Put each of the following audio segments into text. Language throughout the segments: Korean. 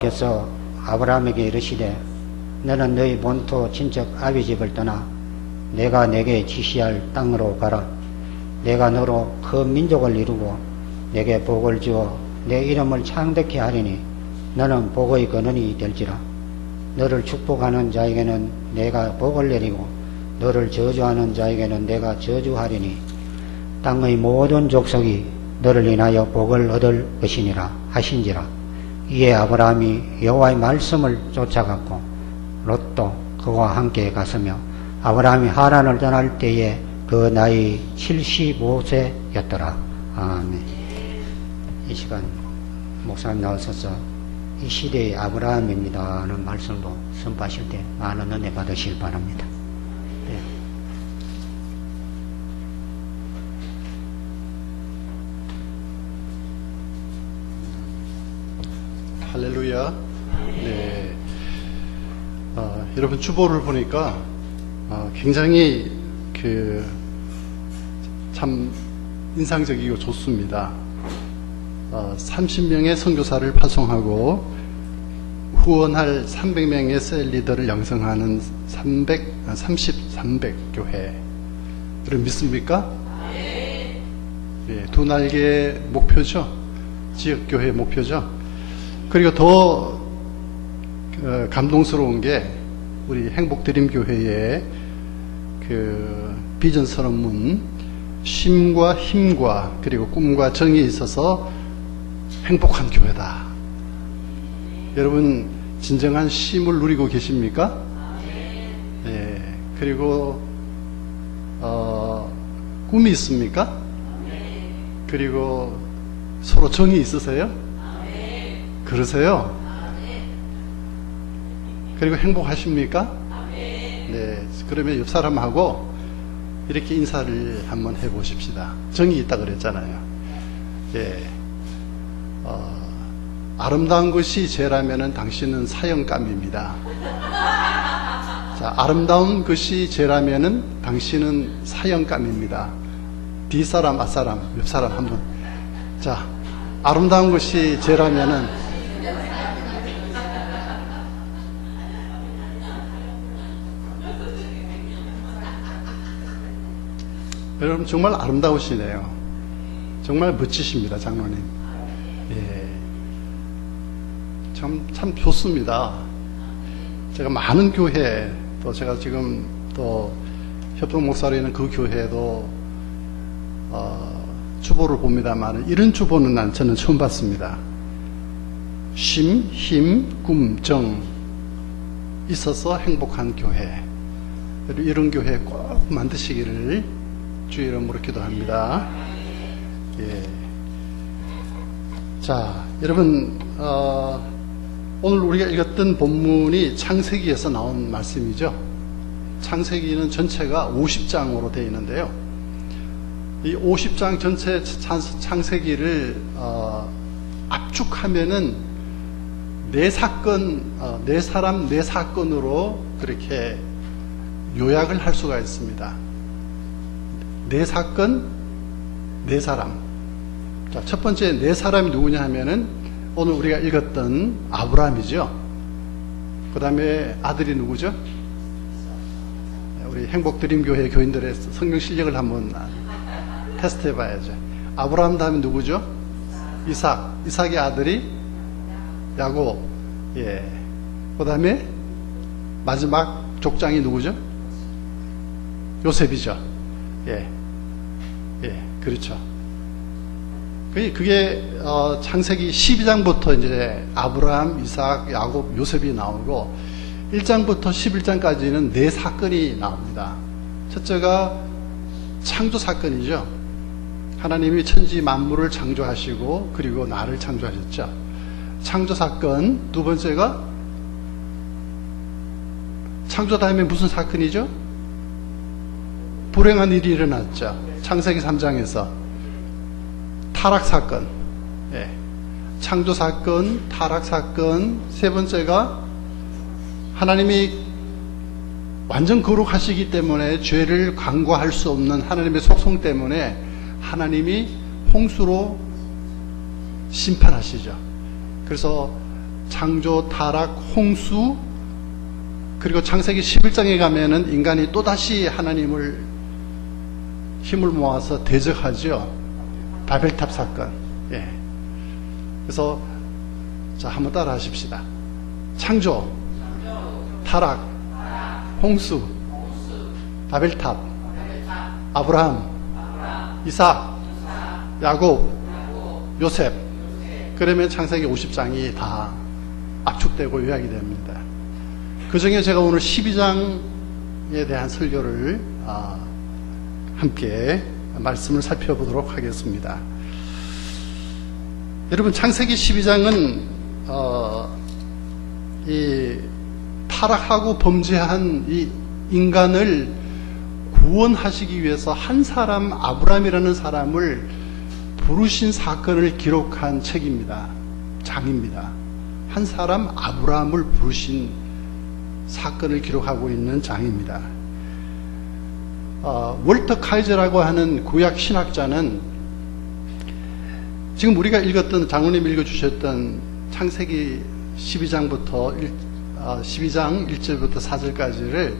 께서 아브라함에게 이르시되 너는 너희 본토 친척 아비 집을 떠나 내가 내게 지시할 땅으로 가라. 내가 너로 큰 민족을 이루고 내게 복을 주어 내 이름을 창대케 하리니 너는 복의 근원이 될지라. 너를 축복하는 자에게는 내가 복을 내리고 너를 저주하는 자에게는 내가 저주하리니 땅의 모든 족속이 너를 인하여 복을 얻을 것이니라 하신지라. 이에 아브라함이 여호와의 말씀을 쫓아갔고 롯도 그와 함께 갔으며 아브라함이 하란을 떠날 때에 그 나이 75세였더라. 아멘. 이 시간 목사님 나오셔서 이 시대의 아브라함입니다 하는 말씀도 선포하실 때 많은 은혜 받으시길 바랍니다. 네. 할렐루야. 네. 여러분 주보를 보니까 굉장히 참 인상적이고 좋습니다. 30명의 선교사를 파송하고 후원할 300명의 셀 리더를 양성하는 300 교회. 여러분 믿습니까? 네. 두 날개의 목표죠. 지역교회 목표죠. 그리고 더 감동스러운 게 우리 행복드림교회의 그 비전 선언문 쉼과 힘과 그리고 꿈과 정의에 있어서 행복한 교회다. 여러분 진정한 쉼을 누리고 계십니까? 네. 그리고 꿈이 있습니까? 그리고 서로 정이 있으세요? 그러세요? 그리고 행복하십니까? 네. 그러면 옆 사람하고 이렇게 인사를 한번 해보십시다. 정이 있다 그랬잖아요. 예. 아름다운 것이 죄라면은 당신은 사형감입니다. 자, 아름다운 것이 죄라면은 당신은 사형감입니다. 뒷사람, 앞사람, 옆사람 한번. 자, 아름다운 것이 죄라면은 여러분 정말 아름다우시네요. 정말 멋지십니다, 장로님. 예, 참 좋습니다. 제가 많은 교회, 또 제가 지금 또 협동 목사로 있는 그 교회도 주보를 봅니다만 이런 주보는 저는 처음 봤습니다. 쉼, 힘, 꿈, 정 있어서 행복한 교회. 이런 교회 꼭 만드시기를 주의 이름으로 기도합니다. 예. 자, 여러분 오늘 우리가 읽었던 본문이 창세기에서 나온 말씀이죠. 창세기는 전체가 50장으로 되어 있는데요. 이 50장 전체 창세기를 압축하면은 네 사건, 네 사람, 네 사건으로 그렇게 요약을 할 수가 있습니다. 네 사건, 네 사람. 자, 첫 번째 네 사람이 누구냐 하면은 오늘 우리가 읽었던 아브라함이죠. 그 다음에 아들이 누구죠? 우리 행복드림교회 교인들의 성경 실력을 한번 테스트 해봐야죠. 아브라함 다음에 누구죠? 이삭의 아들이 야곱. 예. 그 다음에 마지막 족장이 누구죠? 요셉이죠. 예. 예, 그렇죠. 그게 창세기 12장부터 이제 아브라함, 이삭, 야곱, 요셉이 나오고 1장부터 11장까지는 네 사건이 나옵니다. 첫째가 창조 사건이죠. 하나님이 천지 만물을 창조하시고 그리고 나를 창조하셨죠. 창조 사건. 두 번째가 창조 다음에 무슨 사건이죠? 불행한 일이 일어났죠. 창세기 3장에서 타락 사건. 예. 창조 사건, 타락 사건. 세 번째가 하나님이 완전 거룩하시기 때문에 죄를 간과할 수 없는 하나님의 속성 때문에 하나님이 홍수로 심판하시죠. 그래서 창조, 타락, 홍수, 그리고 창세기 11장에 가면은 인간이 또다시 하나님을 힘을 모아서 대적하죠. 바벨탑 사건. 예. 그래서 자, 한번 따라 하십시다. 창조, 타락, 홍수, 바벨탑, 아브라함, 이삭, 야곱, 요셉. 그러면 창세기 50장이 다 압축되고 요약이 됩니다. 그 중에 제가 오늘 12장에 대한 설교를 함께 말씀을 살펴보도록 하겠습니다. 여러분, 창세기 12장은 이 타락하고 범죄한 이 인간을 구원하시기 위해서 한 사람, 아브라함이라는 사람을 부르신 사건을 기록한 책입니다. 장입니다. 한 사람, 아브라함을 부르신 사건을 기록하고 있는 장입니다. 월터 카이저라고 하는 구약 신학자는 지금 우리가 읽었던, 장로님 읽어주셨던 창세기 12장부터 12장 1절부터 4절까지를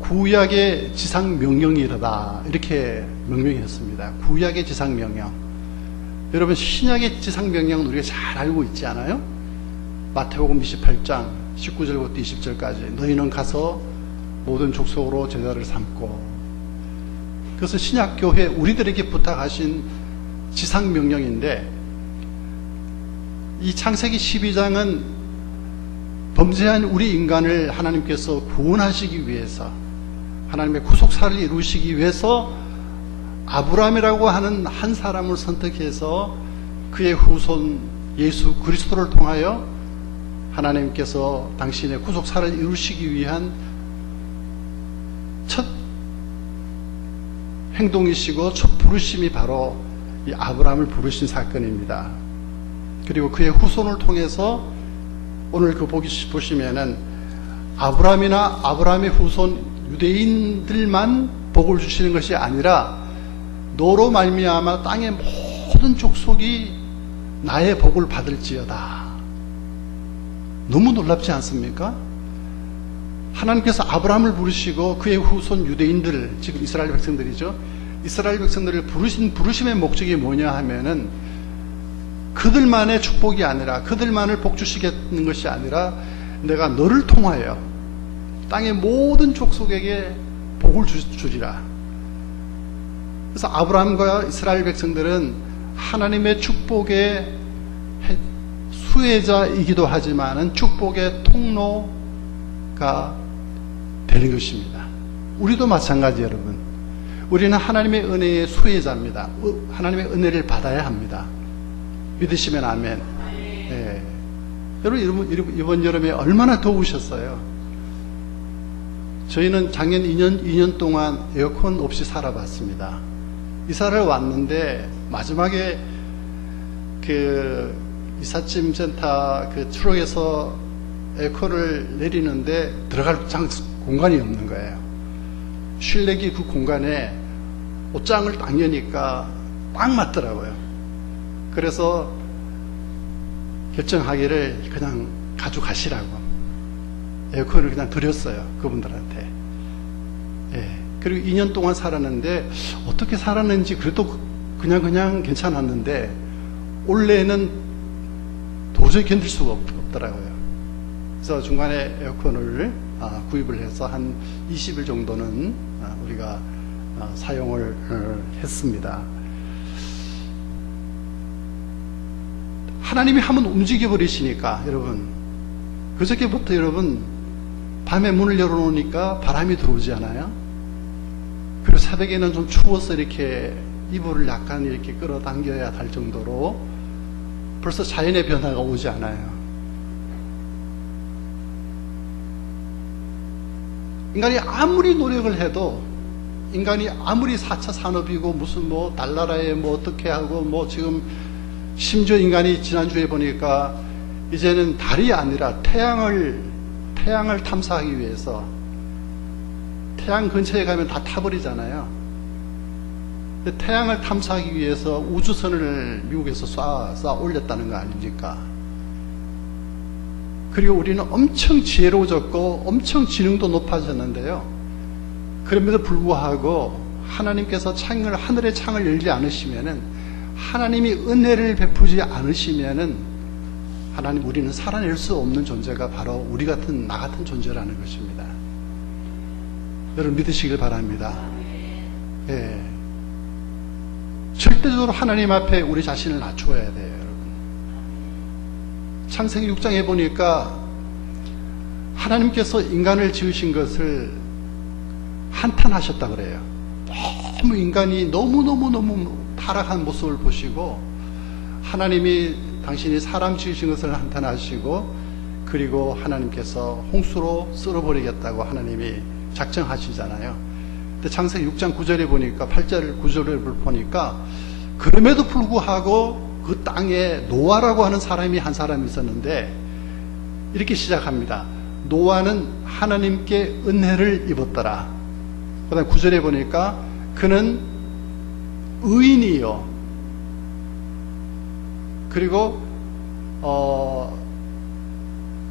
구약의 지상명령이다, 이렇게 명명했습니다. 구약의 지상명령. 여러분, 신약의 지상명령은 우리가 잘 알고 있지 않아요? 마태복음 28장 19절부터 20절까지 너희는 가서 모든 족속으로 제자를 삼고, 그것은 신약교회 우리들에게 부탁하신 지상명령인데, 이 창세기 12장은 범죄한 우리 인간을 하나님께서 구원하시기 위해서, 하나님의 구속사를 이루시기 위해서 아브라함이라고 하는 한 사람을 선택해서 그의 후손 예수 그리스도를 통하여 하나님께서 당신의 구속사를 이루시기 위한 첫 행동이시고 첫 부르심이 바로 이 아브라함을 부르신 사건입니다. 그리고 그의 후손을 통해서 오늘 그 보시면은 아브라함이나 아브라함의 후손 유대인들만 복을 주시는 것이 아니라 너로 말미암아 땅의 모든 족속이 나의 복을 받을지어다. 너무 놀랍지 않습니까? 하나님께서 아브라함을 부르시고 그의 후손 유대인들, 지금 이스라엘 백성들이죠. 이스라엘 백성들을 부르신 부르심의 목적이 뭐냐 하면은 그들만의 축복이 아니라, 그들만을 복 주시겠는 것이 아니라 내가 너를 통하여 땅의 모든 족속에게 복을 주리라. 그래서 아브라함과 이스라엘 백성들은 하나님의 축복의 수혜자이기도 하지만은 축복의 통로가 되는 것입니다. 우리도 마찬가지, 여러분. 우리는 하나님의 은혜의 수혜자입니다. 하나님의 은혜를 받아야 합니다. 믿으시면 아멘. 예. 여러분, 이번 여름에 얼마나 더우셨어요? 저희는 작년 2년 동안 에어컨 없이 살아봤습니다. 이사를 왔는데 마지막에 그 이삿짐 센터 그 트럭에서 에어컨을 내리는데 들어갈 공간이 없는 거예요. 실내기 그 공간에 옷장을 딱 여니까 딱 맞더라고요. 그래서 결정하기를 그냥 가져가시라고 에어컨을 그냥 드렸어요, 그분들한테. 예. 그리고 2년 동안 살았는데 어떻게 살았는지 그래도 그냥 괜찮았는데 올해는 도저히 견딜 수가 없더라고요. 그래서 중간에 에어컨을 구입을 해서 한 20일 정도는 우리가 사용을 했습니다. 하나님이 한번 움직여 버리시니까, 여러분, 그저께부터 여러분 밤에 문을 열어놓으니까 바람이 들어오지 않아요? 그리고 새벽에는 좀 추워서 이렇게 이불을 약간 이렇게 끌어당겨야 할 정도로 벌써 자연의 변화가 오지 않아요? 인간이 아무리 노력을 해도, 인간이 아무리 4차 산업이고 무슨 뭐 달나라에 뭐 어떻게 하고 뭐 지금 심지어 인간이 지난주에 보니까 이제는 달이 아니라 태양을 탐사하기 위해서 태양 근처에 가면 다 타버리잖아요. 근데 태양을 탐사하기 위해서 우주선을 미국에서 쏴 올렸다는 거 아닙니까? 그리고 우리는 엄청 지혜로워졌고 엄청 지능도 높아졌는데요. 그럼에도 불구하고 하나님께서 하늘의 창을 열지 않으시면은, 하나님이 은혜를 베푸지 않으시면은, 하나님, 우리는 살아낼 수 없는 존재가 바로 우리 같은, 나 같은 존재라는 것입니다. 여러분 믿으시길 바랍니다. 예. 절대적으로 하나님 앞에 우리 자신을 낮춰야 돼요, 여러분. 창세기 6장에 보니까 하나님께서 인간을 지으신 것을 한탄하셨다 그래요. 너무 인간이 너무 타락한 모습을 보시고, 하나님이 당신이 사람 지으신 것을 한탄하시고, 그리고 하나님께서 홍수로 쓸어버리겠다고 하나님이 작정하시잖아요. 근데 창세기 6장 9절에 보니까, 8절 9절을 보니까, 그럼에도 불구하고 그 땅에 노아라고 하는 사람이 한 사람이 있었는데, 이렇게 시작합니다. 노아는 하나님께 은혜를 입었더라. 그 다음 9절에 보니까, 그는 의인이요, 그리고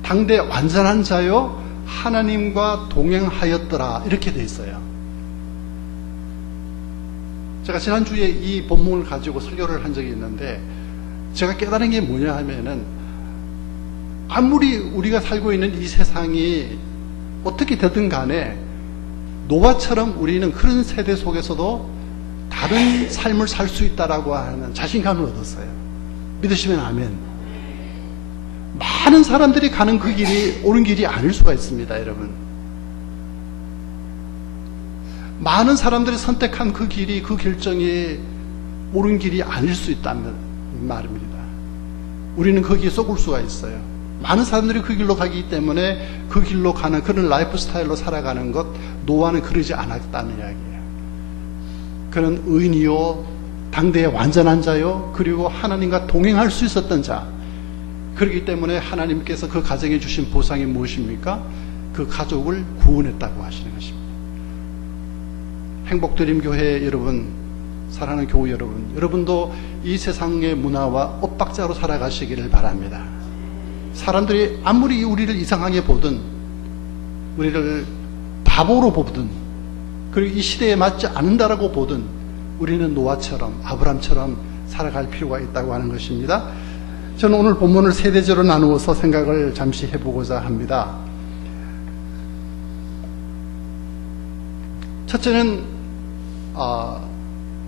당대 완전한 자요, 하나님과 동행하였더라, 이렇게 돼 있어요. 제가 지난주에 이 본문을 가지고 설교를 한 적이 있는데, 제가 깨달은 게 뭐냐 하면은, 아무리 우리가 살고 있는 이 세상이 어떻게 되든 간에 노아처럼 우리는 그런 세대 속에서도 다른 삶을 살 수 있다라고 하는 자신감을 얻었어요. 믿으시면 아멘. 많은 사람들이 가는 그 길이 옳은 길이 아닐 수가 있습니다, 여러분. 많은 사람들이 선택한 그 길이, 그 결정이 옳은 길이 아닐 수 있다는 말입니다. 우리는 거기에 썩을 수가 있어요. 많은 사람들이 그 길로 가기 때문에 그 길로 가는 그런 라이프 스타일로 살아가는 것, 노아는 그러지 않았다는 이야기예요. 그는 의인이요, 당대의 완전한 자요, 그리고 하나님과 동행할 수 있었던 자. 그렇기 때문에 하나님께서 그 가정에 주신 보상이 무엇입니까? 그 가족을 구원했다고 하시는 것입니다. 행복드림교회 여러분, 사랑하는 교우 여러분, 여러분도 이 세상의 문화와 엇박자로 살아가시기를 바랍니다. 사람들이 아무리 우리를 이상하게 보든, 우리를 바보로 보든, 그리고 이 시대에 맞지 않는다라고 보든, 우리는 노아처럼, 아브람처럼 살아갈 필요가 있다고 하는 것입니다. 저는 오늘 본문을 세 대제로 나누어서 생각을 잠시 해보고자 합니다. 첫째는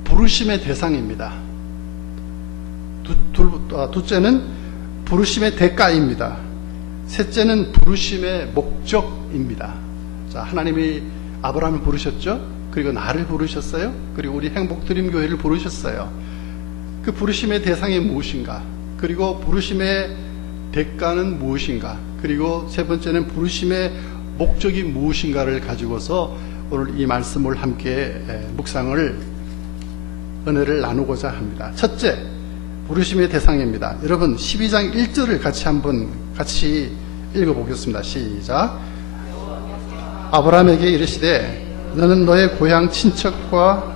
부르심의 대상입니다. 둘째는 부르심의 대가입니다. 셋째는 부르심의 목적입니다. 자, 하나님이 아브라함을 부르셨죠? 그리고 나를 부르셨어요? 그리고 우리 행복드림교회를 부르셨어요. 그 부르심의 대상이 무엇인가? 그리고 부르심의 대가는 무엇인가? 그리고 세 번째는 부르심의 목적이 무엇인가를 가지고서 오늘 이 말씀을 함께 묵상을, 은혜를 나누고자 합니다. 첫째, 부르심의 대상입니다. 여러분 12장 1절을 같이 읽어보겠습니다. 시작. 아브라함에게 이르시되 너는 너의 고향 친척과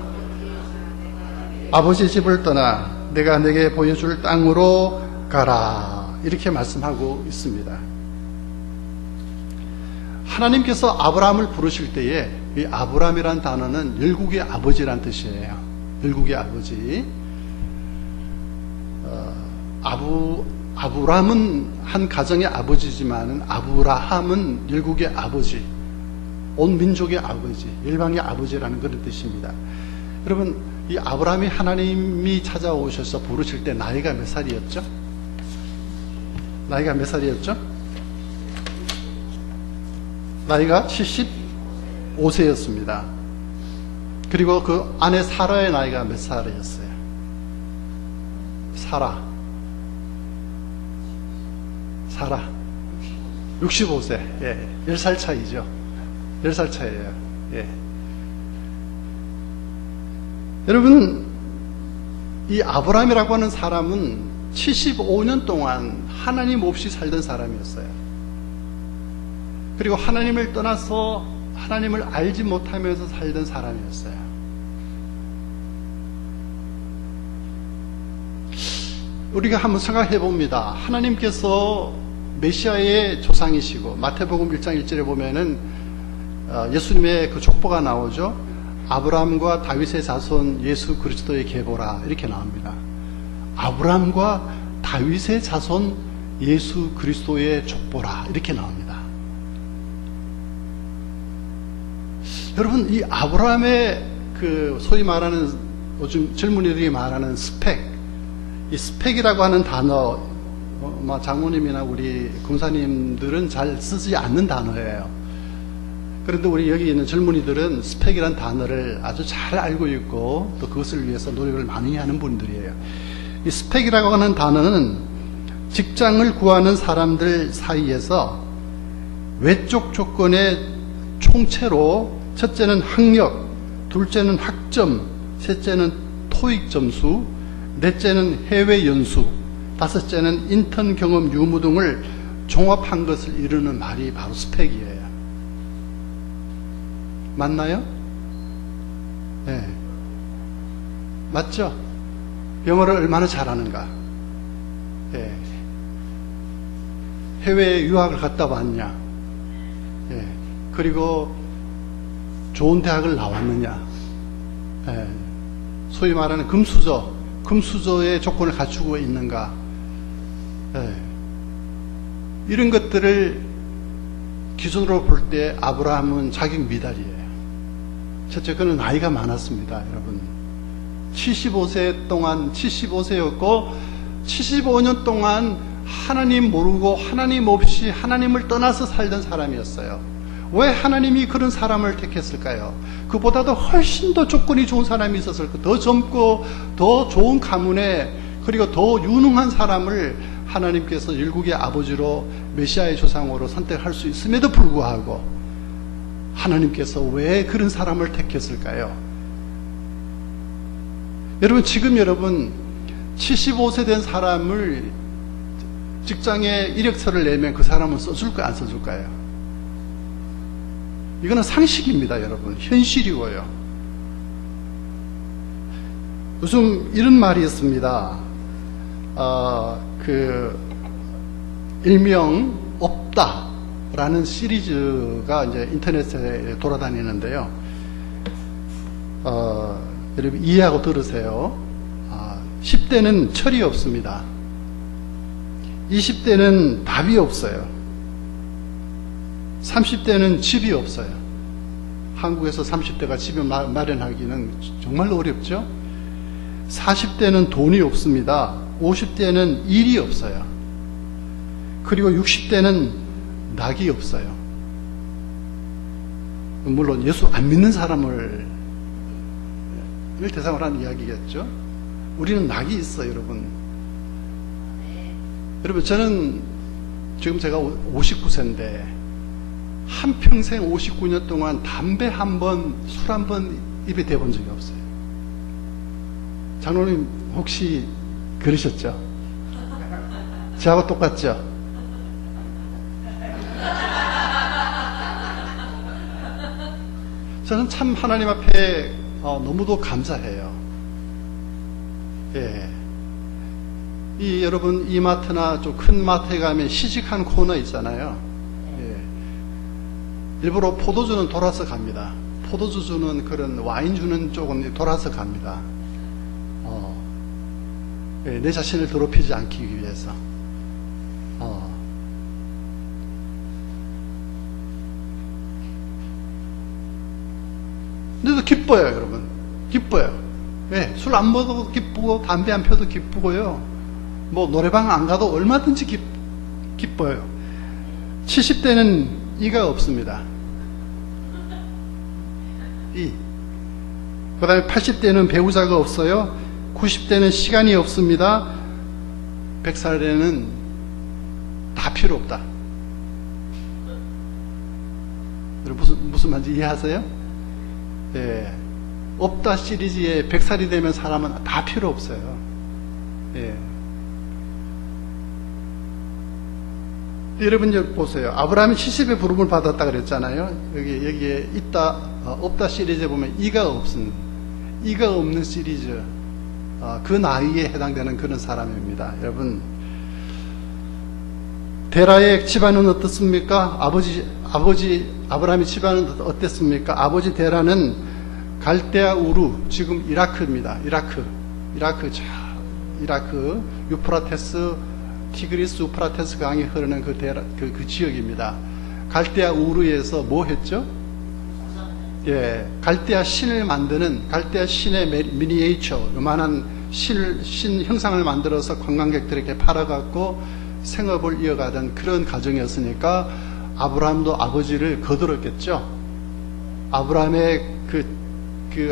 아버지 집을 떠나 내가 내게 보여줄 땅으로 가라, 이렇게 말씀하고 있습니다. 하나님께서 아브라함을 부르실 때에 이 아브라함이란 단어는 열국의 아버지란 뜻이에요. 열국의 아버지. 아브람은 한 가정의 아버지지만 아브라함은 열국의 아버지, 온 민족의 아버지, 열방의 아버지라는 그런 뜻입니다. 여러분, 이 아브라함이 하나님이 찾아오셔서 부르실 때 나이가 몇 살이었죠? 나이가 몇 살이었죠? 나이가 75세였습니다. 그리고 그 아내 사라의 나이가 몇 살이었어요? 사라 65세. 예, 10살 차이죠. 10살 차이예요. 예. 여러분, 이 아브라함이라고 하는 사람은 75년 동안 하나님 없이 살던 사람이었어요. 그리고 하나님을 떠나서 하나님을 알지 못하면서 살던 사람이었어요. 우리가 한번 생각해 봅니다. 하나님께서 메시아의 조상이시고, 마태복음 1장 1절에 보면은 예수님의 그 족보가 나오죠. 아브라함과 다윗의 자손 예수 그리스도의 계보라 이렇게 나옵니다. 아브라함과 다윗의 자손 예수 그리스도의 족보라 이렇게 나옵니다. 여러분, 이 아브라함의 그 소위 말하는 요즘 젊은이들이 말하는 스펙, 이 스펙이라고 하는 단어, 장모님이나 우리 군사님들은 잘 쓰지 않는 단어예요. 그런데 우리 여기 있는 젊은이들은 스펙이란 단어를 아주 잘 알고 있고 또 그것을 위해서 노력을 많이 하는 분들이에요. 이 스펙이라고 하는 단어는 직장을 구하는 사람들 사이에서 외적 조건의 총체로 첫째는 학력, 둘째는 학점, 셋째는 토익 점수, 넷째는 해외 연수, 다섯째는 인턴 경험 유무 등을 종합한 것을 이루는 말이 바로 스펙이에요. 맞나요? 네. 맞죠? 영어를 얼마나 잘하는가? 네. 해외에 유학을 갔다 왔냐? 네. 그리고 좋은 대학을 나왔느냐? 네. 소위 말하는 금수저의 조건을 갖추고 있는가? 네. 이런 것들을 기준으로 볼 때 아브라함은 자격 미달이에요. 첫째, 그는 나이가 많았습니다, 여러분. 75세였고 75년 동안 하나님 모르고 하나님 없이 하나님을 떠나서 살던 사람이었어요. 왜 하나님이 그런 사람을 택했을까요? 그보다도 훨씬 더 조건이 좋은 사람이 있었을 거예요. 더 젊고 더 좋은 가문에, 그리고 더 유능한 사람을 하나님께서 일국의 아버지로 메시아의 조상으로 선택할 수 있음에도 불구하고 하나님께서 왜 그런 사람을 택했을까요? 여러분, 지금 여러분 75세 된 사람을 직장에 이력서를 내면 그 사람은 써줄까요, 안 써줄까요? 이거는 상식입니다, 여러분. 현실이고요. 요즘 이런 말이 있습니다. 일명 없다라는 시리즈가 이제 인터넷에 돌아다니는데요. 여러분 이해하고 들으세요. 10대는 철이 없습니다. 20대는 답이 없어요. 30대는 집이 없어요. 한국에서 30대가 집을 마련하기는 정말 어렵죠. 40대는 돈이 없습니다. 50대는 일이 없어요. 그리고 60대는 낙이 없어요. 물론 예수 안 믿는 사람을 대상으로 한 이야기겠죠. 우리는 낙이 있어요, 여러분. 여러분, 저는 지금 제가 59세인데 한평생 59년 동안 담배 한 번, 술 한 번 입에 대본 적이 없어요. 장로님 혹시 그러셨죠? 저하고 똑같죠? 저는 참 하나님 앞에 너무도 감사해요. 예. 여러분 이마트나 좀 큰 마트에 가면 시식한 코너 있잖아요. 예. 일부러 포도주는 돌아서 갑니다. 포도주 주는 그런 와인 주는 쪽은 돌아서 갑니다. 예, 내 자신을 더럽히지 않기 위해서. 근데도 기뻐요, 여러분. 기뻐요. 예, 술 안 먹어도 기쁘고 담배 안 펴도 기쁘고요. 뭐 노래방 안 가도 얼마든지 기뻐요. 70대는 이가 없습니다. 그 다음에 80대는 배우자가 없어요. 90대는 시간이 없습니다. 100살에는 다 필요 없다. 무슨 말인지 이해하세요? 예. 없다 시리즈에 100살이 되면 사람은 다 필요 없어요. 예. 여러분 여기 보세요. 아브라함이 70의 부름을 받았다 그랬잖아요. 여기에 있다, 없다 시리즈에 보면 이가 없는 시리즈. 그 나이에 해당되는 그런 사람입니다. 여러분, 데라의 집안은 어떻습니까? 아버지 아브라함의 집안은 어땠습니까? 아버지 데라는 갈대아 우루, 지금 이라크입니다. 이라크 유프라테스, 티그리스 유프라테스 강이 흐르는 그 지역입니다. 갈대아 우루에서 뭐 했죠? 예, 갈대아 신을 만드는, 갈대아 신의 미니에이처, 요만한 신 형상을 만들어서 관광객들에게 팔아갖고 생업을 이어가던 그런 가정이었으니까 아브라함도 아버지를 거들었겠죠. 아브라함의 그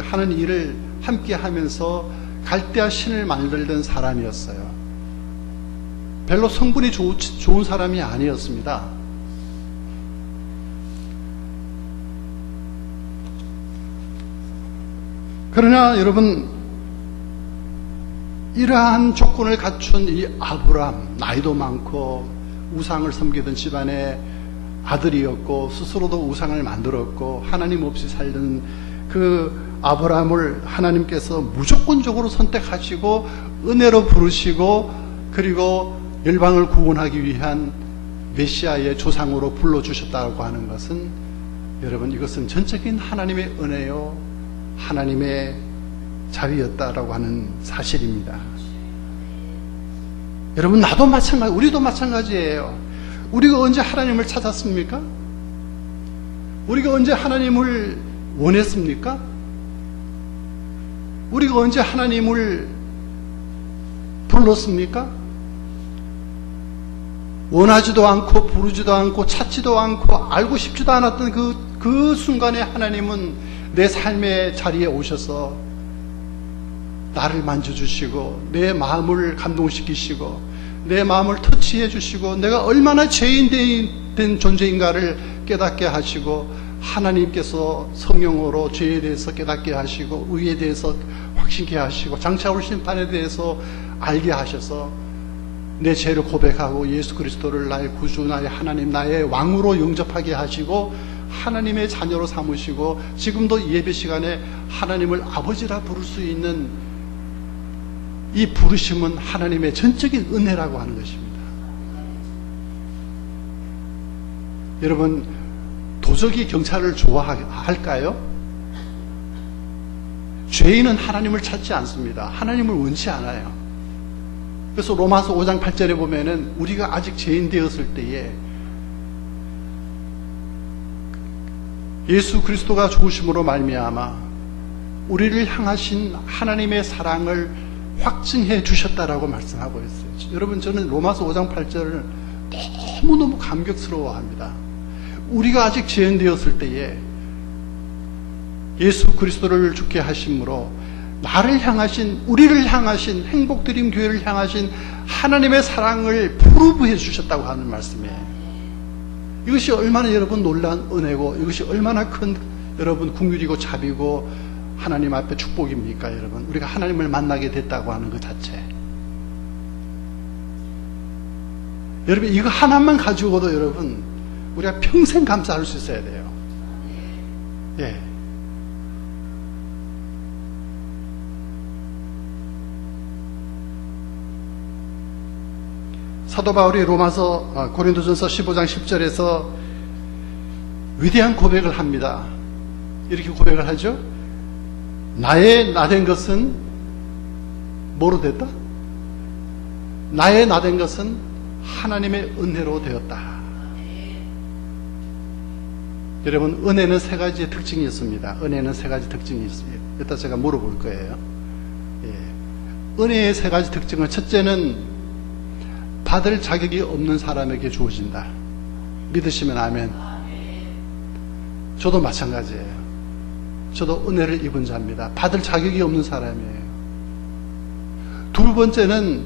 하는 일을 함께 하면서 갈대아 신을 만들던 사람이었어요. 별로 성분이 좋은 사람이 아니었습니다. 그러나 여러분, 이러한 조건을 갖춘 이 아브라함, 나이도 많고 우상을 섬기던 집안의 아들이었고 스스로도 우상을 만들었고 하나님 없이 살던 그 아브라함을 하나님께서 무조건적으로 선택하시고 은혜로 부르시고 그리고 열방을 구원하기 위한 메시아의 조상으로 불러주셨다고 하는 것은, 여러분, 이것은 전적인 하나님의 은혜요 하나님의 자비였다라고 하는 사실입니다. 여러분, 나도 마찬가지, 우리도 마찬가지예요. 우리가 언제 하나님을 찾았습니까? 우리가 언제 하나님을 원했습니까? 우리가 언제 하나님을 불렀습니까? 원하지도 않고 부르지도 않고 찾지도 않고 알고 싶지도 않았던 그 순간에 하나님은 내 삶의 자리에 오셔서 나를 만져주시고 내 마음을 감동시키시고 내 마음을 터치해 주시고 내가 얼마나 죄인된 존재인가를 깨닫게 하시고, 하나님께서 성령으로 죄에 대해서 깨닫게 하시고 의에 대해서 확신케 하시고 장차 올 심판에 대해서 알게 하셔서 내 죄를 고백하고 예수 그리스도를 나의 구주, 나의 하나님, 나의 왕으로 영접하게 하시고 하나님의 자녀로 삼으시고, 지금도 예배 시간에 하나님을 아버지라 부를 수 있는 이 부르심은 하나님의 전적인 은혜라고 하는 것입니다. 여러분, 도적이 경찰을 좋아할까요? 죄인은 하나님을 찾지 않습니다. 하나님을 원치 않아요. 그래서 로마서 5장 8절에 보면은 우리가 아직 죄인 되었을 때에 예수 그리스도가 죽으심으로 말미암아 우리를 향하신 하나님의 사랑을 확증해 주셨다라고 말씀하고 있어요. 여러분, 저는 로마서 5장 8절을 너무너무 감격스러워합니다. 우리가 아직 죄인 되었을 때에 예수 그리스도를 죽게 하심으로 나를 향하신, 우리를 향하신, 행복드림 교회를 향하신 하나님의 사랑을 프루브해 주셨다고 하는 말씀이에요. 이것이 얼마나 여러분 놀라운 은혜고, 이것이 얼마나 큰 여러분 긍휼이고 자비고 하나님 앞에 축복입니까? 여러분, 우리가 하나님을 만나게 됐다고 하는 것 자체. 여러분, 이거 하나만 가지고도 여러분 우리가 평생 감사할 수 있어야 돼요. 예. 사도 바울이 고린도전서 15장 10절에서 위대한 고백을 합니다. 이렇게 고백을 하죠. 나의 나된 것은 뭐로 됐다? 나의 나된 것은 하나님의 은혜로 되었다. 여러분, 은혜는 세 가지의 특징이 있습니다. 은혜는 세 가지 특징이 있습니다. 이따 제가 물어볼 거예요. 예. 은혜의 세 가지 특징은, 첫째는 받을 자격이 없는 사람에게 주어진다. 믿으시면 아멘. 저도 마찬가지예요. 저도 은혜를 입은 자입니다. 받을 자격이 없는 사람이에요. 두 번째는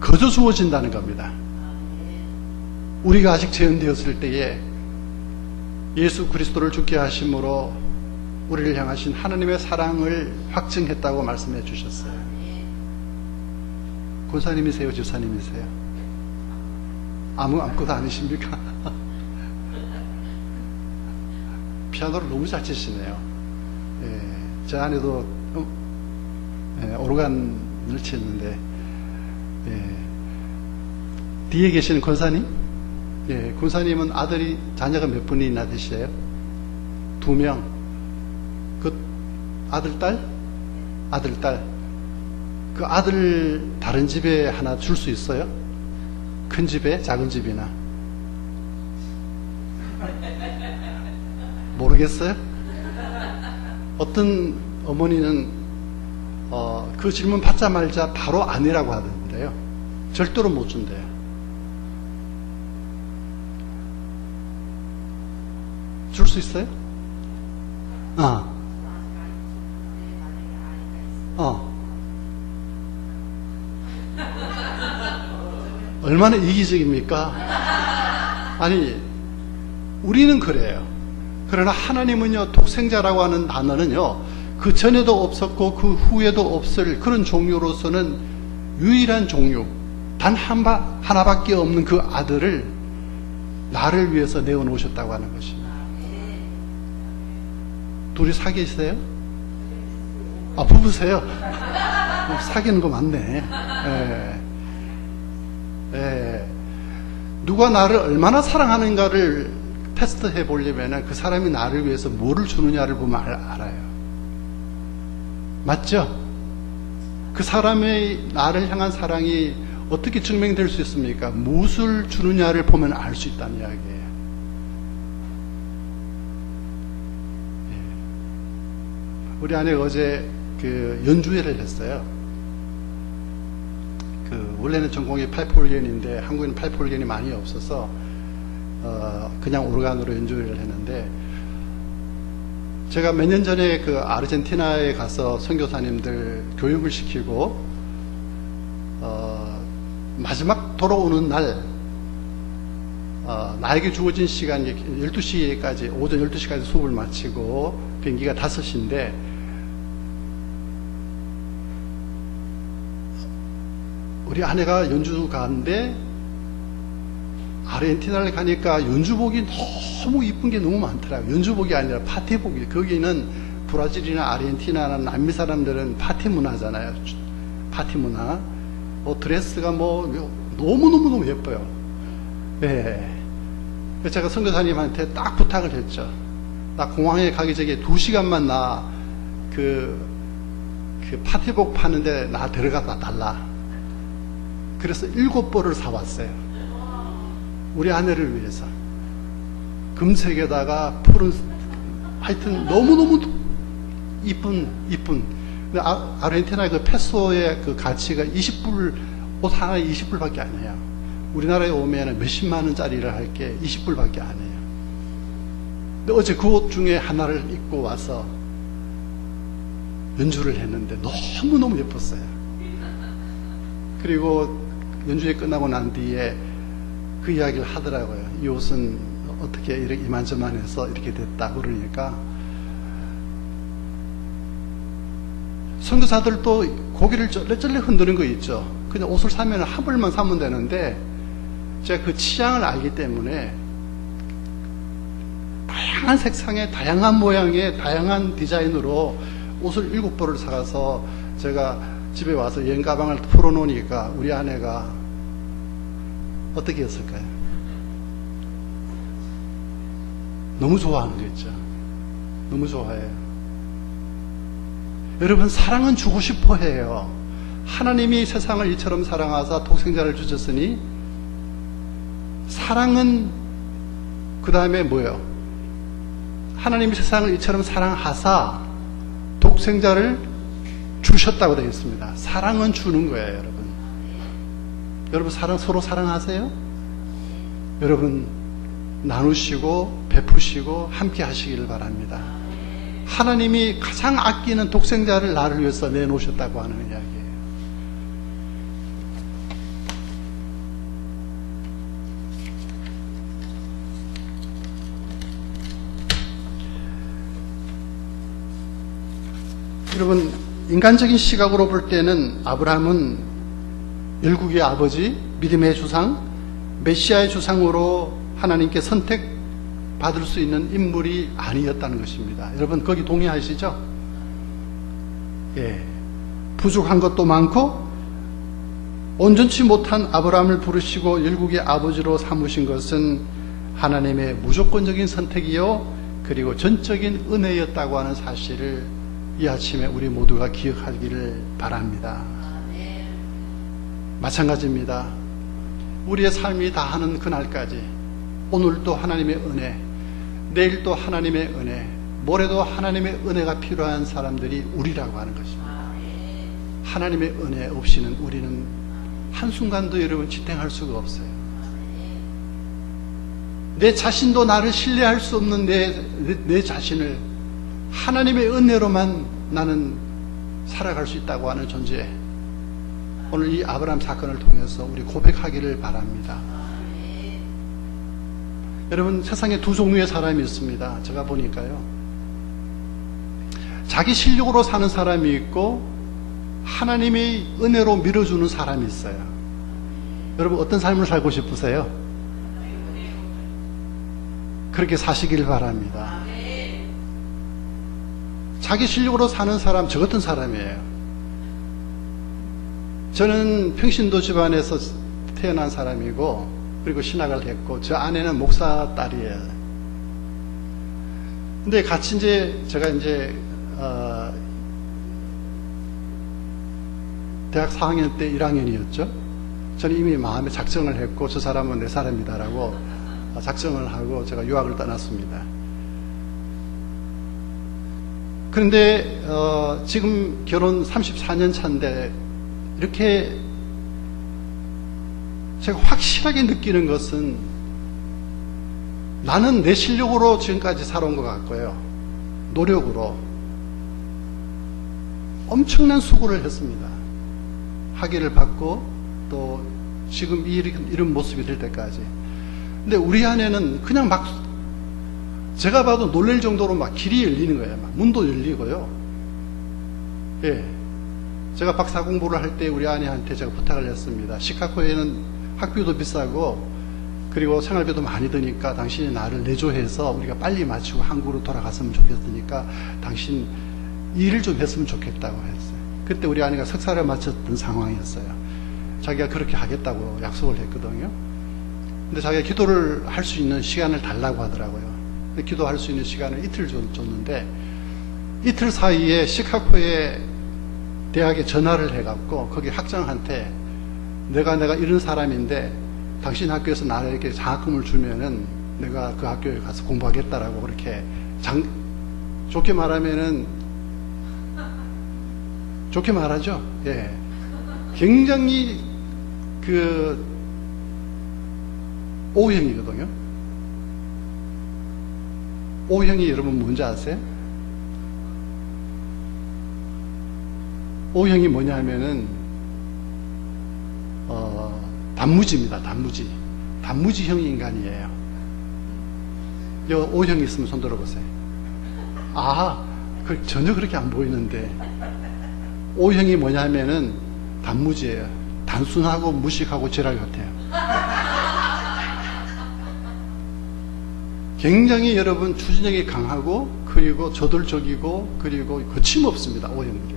거저 주어진다는 겁니다. 우리가 아직 죄인 되었을 때에 예수 그리스도를 죽게 하심으로 우리를 향하신 하나님의 사랑을 확증했다고 말씀해 주셨어요. 권사님이세요? 집사님이세요? 아무것도 아니십니까? 피아노를 너무 잘 치시네요. 예, 제 아내도 오르간을 치는데, 예, 뒤에 계시는 권사님? 예, 권사님은 아들이, 자녀가 몇 분이나 되시세요? 2명. 그 아들, 딸? 아들, 딸. 그 아들 다른 집에 하나 줄 수 있어요? 큰 집에? 작은 집이나? 모르겠어요? 어떤 어머니는 그 질문 받자마자 바로 아니라고 하던데요. 절대로 못 준대요. 줄 수 있어요? 얼마나 이기적입니까? 아니, 우리는 그래요. 그러나 하나님은요, 독생자라고 하는 단어는요, 그 전에도 없었고 그 후에도 없을 그런 종류로서는 유일한 종류, 단 하나밖에 없는 그 아들을 나를 위해서 내어놓으셨다고 하는 것입니다. 둘이 사귀세요? 부부세요? 사귀는 거 맞네. 누가 나를 얼마나 사랑하는가를 테스트해 보려면 그 사람이 나를 위해서 뭐를 주느냐를 보면 알아요. 맞죠? 그 사람의 나를 향한 사랑이 어떻게 증명될 수 있습니까? 무엇을 주느냐를 보면 알 수 있다는 이야기예요. 우리 아내가 어제 그 연주회를 했어요. 원래는 전공이 팔폴리언인데 한국에는 팔폴리언이 많이 없어서 그냥 오르간으로 연주를 했는데, 제가 몇 년 전에 그 아르헨티나에 가서 선교사님들 교육을 시키고 마지막 돌아오는 날 나에게 주어진 시간이 12시까지, 오전 12시까지 수업을 마치고 비행기가 5시인데 우리 아내가 연주 가는데 아르헨티나를 가니까 연주복이 너무 이쁜 게 너무 많더라고요. 연주복이 아니라 파티복이. 거기는 브라질이나 아르헨티나나 남미 사람들은 파티 문화잖아요. 파티 문화. 드레스가 너무너무 예뻐요. 예. 그래서 제가 선교사님한테 딱 부탁을 했죠. 나 공항에 가기 전에 2시간만 그 파티복 파는데 나 데려가다 달라. 그래서 7벌을 사왔어요. 우리 아내를 위해서. 금색에다가 푸른, 하여튼 너무너무 이쁜. 근데 아르헨티나의 그 페소의 그 가치가 20불, 옷 하나에 20불밖에 안 해요. 우리나라에 오면 몇십만 원짜리를 할 게 20불밖에 안 해요. 근데 어제 그 옷 중에 하나를 입고 와서 연주를 했는데 너무너무 예뻤어요. 그리고 연주회 끝나고 난 뒤에 그 이야기를 하더라고요. 이 옷은 어떻게 이렇게 이만저만해서 이렇게 됐다 그러니까, 선교사들도 고개를 쩔레쩔레 흔드는 거 있죠. 그냥 옷을 사면 한 벌만 사면 되는데, 제가 그 취향을 알기 때문에 다양한 색상의, 다양한 모양의, 다양한 디자인으로 옷을 7벌을 사가서 제가 집에 와서 여행 가방을 풀어놓으니까 우리 아내가 어떻게 했을까요? 너무 좋아하는 거 있죠. 너무 좋아해요. 여러분, 사랑은 주고 싶어 해요. 하나님이 세상을 이처럼 사랑하사 독생자를 주셨으니, 사랑은 그 다음에 뭐예요? 하나님이 세상을 이처럼 사랑하사 독생자를 주셨다고 되어 있습니다. 사랑은 주는 거예요, 여러분. 여러분, 서로 사랑하세요? 여러분, 나누시고 베푸시고 함께 하시기를 바랍니다. 하나님이 가장 아끼는 독생자를 나를 위해서 내놓으셨다고 하는 이야기예요. 여러분, 인간적인 시각으로 볼 때는 아브라함은 열국의 아버지, 믿음의 주상, 메시아의 주상으로 하나님께 선택받을 수 있는 인물이 아니었다는 것입니다. 여러분, 거기 동의하시죠? 예. 부족한 것도 많고 온전치 못한 아브라함을 부르시고 일국의 아버지로 삼으신 것은 하나님의 무조건적인 선택이요 그리고 전적인 은혜였다고 하는 사실을 이 아침에 우리 모두가 기억하기를 바랍니다. 마찬가지입니다. 우리의 삶이 다하는 그날까지 오늘도 하나님의 은혜, 내일도 하나님의 은혜, 모레도 하나님의 은혜가 필요한 사람들이 우리라고 하는 것입니다. 하나님의 은혜 없이는 우리는 한순간도 여러분 지탱할 수가 없어요. 내 자신도 나를 신뢰할 수 없는 내 자신을 하나님의 은혜로만 나는 살아갈 수 있다고 하는 존재, 오늘 이 아브라함 사건을 통해서 우리 고백하기를 바랍니다. 여러분, 세상에 두 종류의 사람이 있습니다. 제가 보니까요, 자기 실력으로 사는 사람이 있고 하나님의 은혜로 밀어주는 사람이 있어요. 여러분, 어떤 삶을 살고 싶으세요? 그렇게 사시길 바랍니다. 자기 실력으로 사는 사람, 저 같은 사람이에요. 저는 평신도 집안에서 태어난 사람이고, 그리고 신학을 했고, 저 아내는 목사 딸이에요. 근데 같이 제가 대학 4학년 때 1학년이었죠. 저는 이미 마음에 작정을 했고, 저 사람은 내 사람이다라고 작정을 하고 제가 유학을 떠났습니다. 그런데 지금 결혼 34년 차인데 이렇게 제가 확실하게 느끼는 것은 나는 내 실력으로 지금까지 살아온 것 같고요. 노력으로 엄청난 수고를 했습니다. 학위를 받고 또 지금 이런 모습이 될 때까지. 근데 우리 아내는 그냥 막 제가 봐도 놀랄 정도로 막 길이 열리는 거예요. 막 문도 열리고요. 예. 제가 박사 공부를 할 때 우리 아내한테 제가 부탁을 했습니다. 시카고에는 학비도 비싸고 그리고 생활비도 많이 드니까 당신이 나를 내조해서 우리가 빨리 마치고 한국으로 돌아갔으면 좋겠으니까 당신 일을 좀 했으면 좋겠다고 했어요. 그때 우리 아내가 석사를 마쳤던 상황이었어요. 자기가 그렇게 하겠다고 약속을 했거든요. 근데 자기가 기도를 할 수 있는 시간을 달라고 하더라고요. 근데 기도할 수 있는 시간을 이틀 줬는데 이틀 사이에 시카고에 대학에 전화를 해갖고 거기 학장한테 내가 이런 사람인데 당신 학교에서 나에게 장학금을 주면은 내가 그 학교에 가서 공부하겠다라고 그렇게 좋게 말하죠. 예. 굉장히 O형이거든요. O형이 여러분 뭔지 아세요? O형이 뭐냐 하면은 단무지입니다. 단무지형 인간이에요. 요 O형이 있으면 손 들어보세요. 전혀 그렇게 안 보이는데 O형이 뭐냐 하면은 단무지예요. 단순하고 무식하고 지랄 같아요. 굉장히 여러분 추진력이 강하고 그리고 저돌적이고 그리고 거침없습니다. O형들이.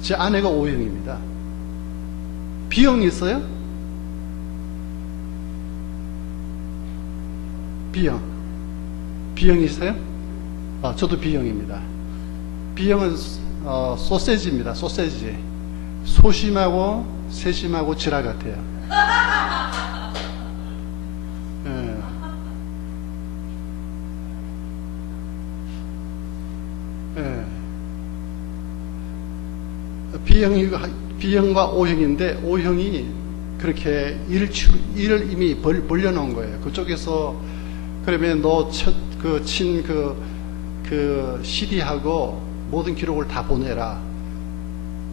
제 아내가 O형입니다. B형이 있어요? B형이 있어요? 저도 B형입니다. B형은 소세지입니다. 소세지. 소심하고 세심하고 지랄 같아요. B형과 O형인데 O형이 그렇게 일을 이미 벌려놓은 거예요. 그쪽에서 그러면 너 CD하고 모든 기록을 다 보내라.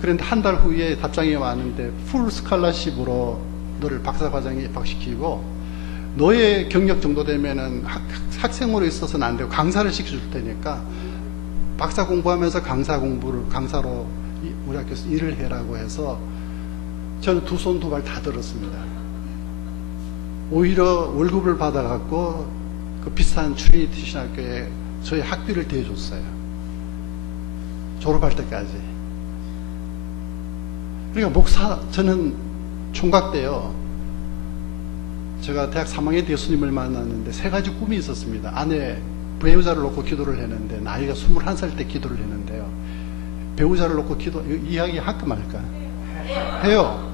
그런데 한 달 후에 답장이 왔는데 풀 스칼라십으로 너를 박사과정에 입학시키고 너의 경력 정도 되면은 학생으로 있어서는 안 되고 강사를 시켜줄 테니까 박사 공부하면서 강사로 우리 학교에서 일을 해라고 해서 저는 두 손 두 발 다 들었습니다. 오히려 월급을 받아갖고 그 비싼 트리니티 신학교에 저희 학비를 대줘줬어요. 졸업할 때까지. 그러니까 저는 총각 때요. 제가 대학 3학년 때 예수님을 만났는데 3가지 꿈이 있었습니다. 아내, 배우자를 놓고 기도를 했는데 나이가 21살 때 기도를 했는데요. 배우자를 놓고 이야기 할까 말까? 해요.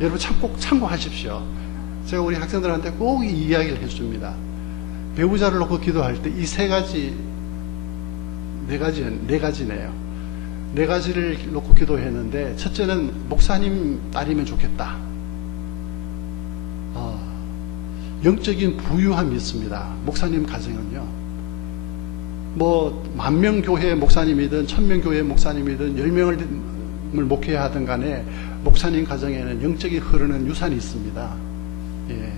여러분 꼭 참고하십시오. 제가 우리 학생들한테 꼭 이 이야기를 해줍니다. 배우자를 놓고 기도할 때 이 3가지, 4가지네요. 4가지를 놓고 기도했는데, 첫째는 목사님 딸이면 좋겠다. 영적인 부유함이 있습니다. 목사님 가정은요. 뭐 10,000명 교회 목사님이든 1,000명 교회 목사님이든 10명을 목회해야 하든 간에 목사님 가정에는 영적인 흐르는 유산이 있습니다. 예.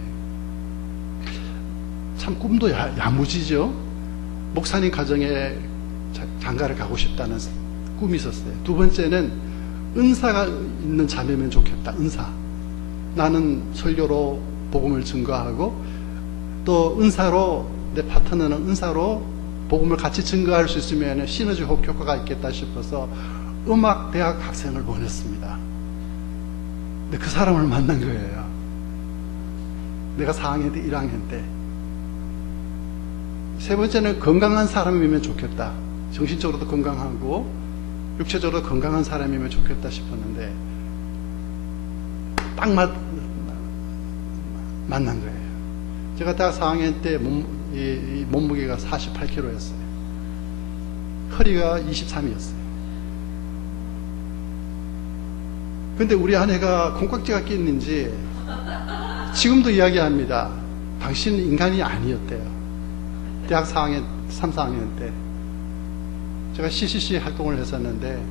참 꿈도 야무지죠. 목사님 가정에 장가를 가고 싶다는 꿈이 있었어요. 두 번째는 은사가 있는 자매면 좋겠다. 은사. 나는 설교로 복음을 증거하고 또 은사로 내 파트너는 은사로 복음을 같이 증거할 수 있으면 시너지 효과가 있겠다 싶어서 음악대학 학생을 보냈습니다. 근데 그 사람을 만난 거예요. 내가 4학년 때 1학년 때. 세 번째는 건강한 사람이면 좋겠다. 정신적으로도 건강하고 육체적으로 건강한 사람이면 좋겠다 싶었는데 딱 만난 거예요. 제가 대학 4학년 때 몸무게가 48kg였어요. 허리가 23이었어요. 근데 우리 아내가 콩깍지가 꼈는지 지금도 이야기합니다. 당신은 인간이 아니었대요. 대학 4학년, 3, 4학년 때 제가 CCC 활동을 했었는데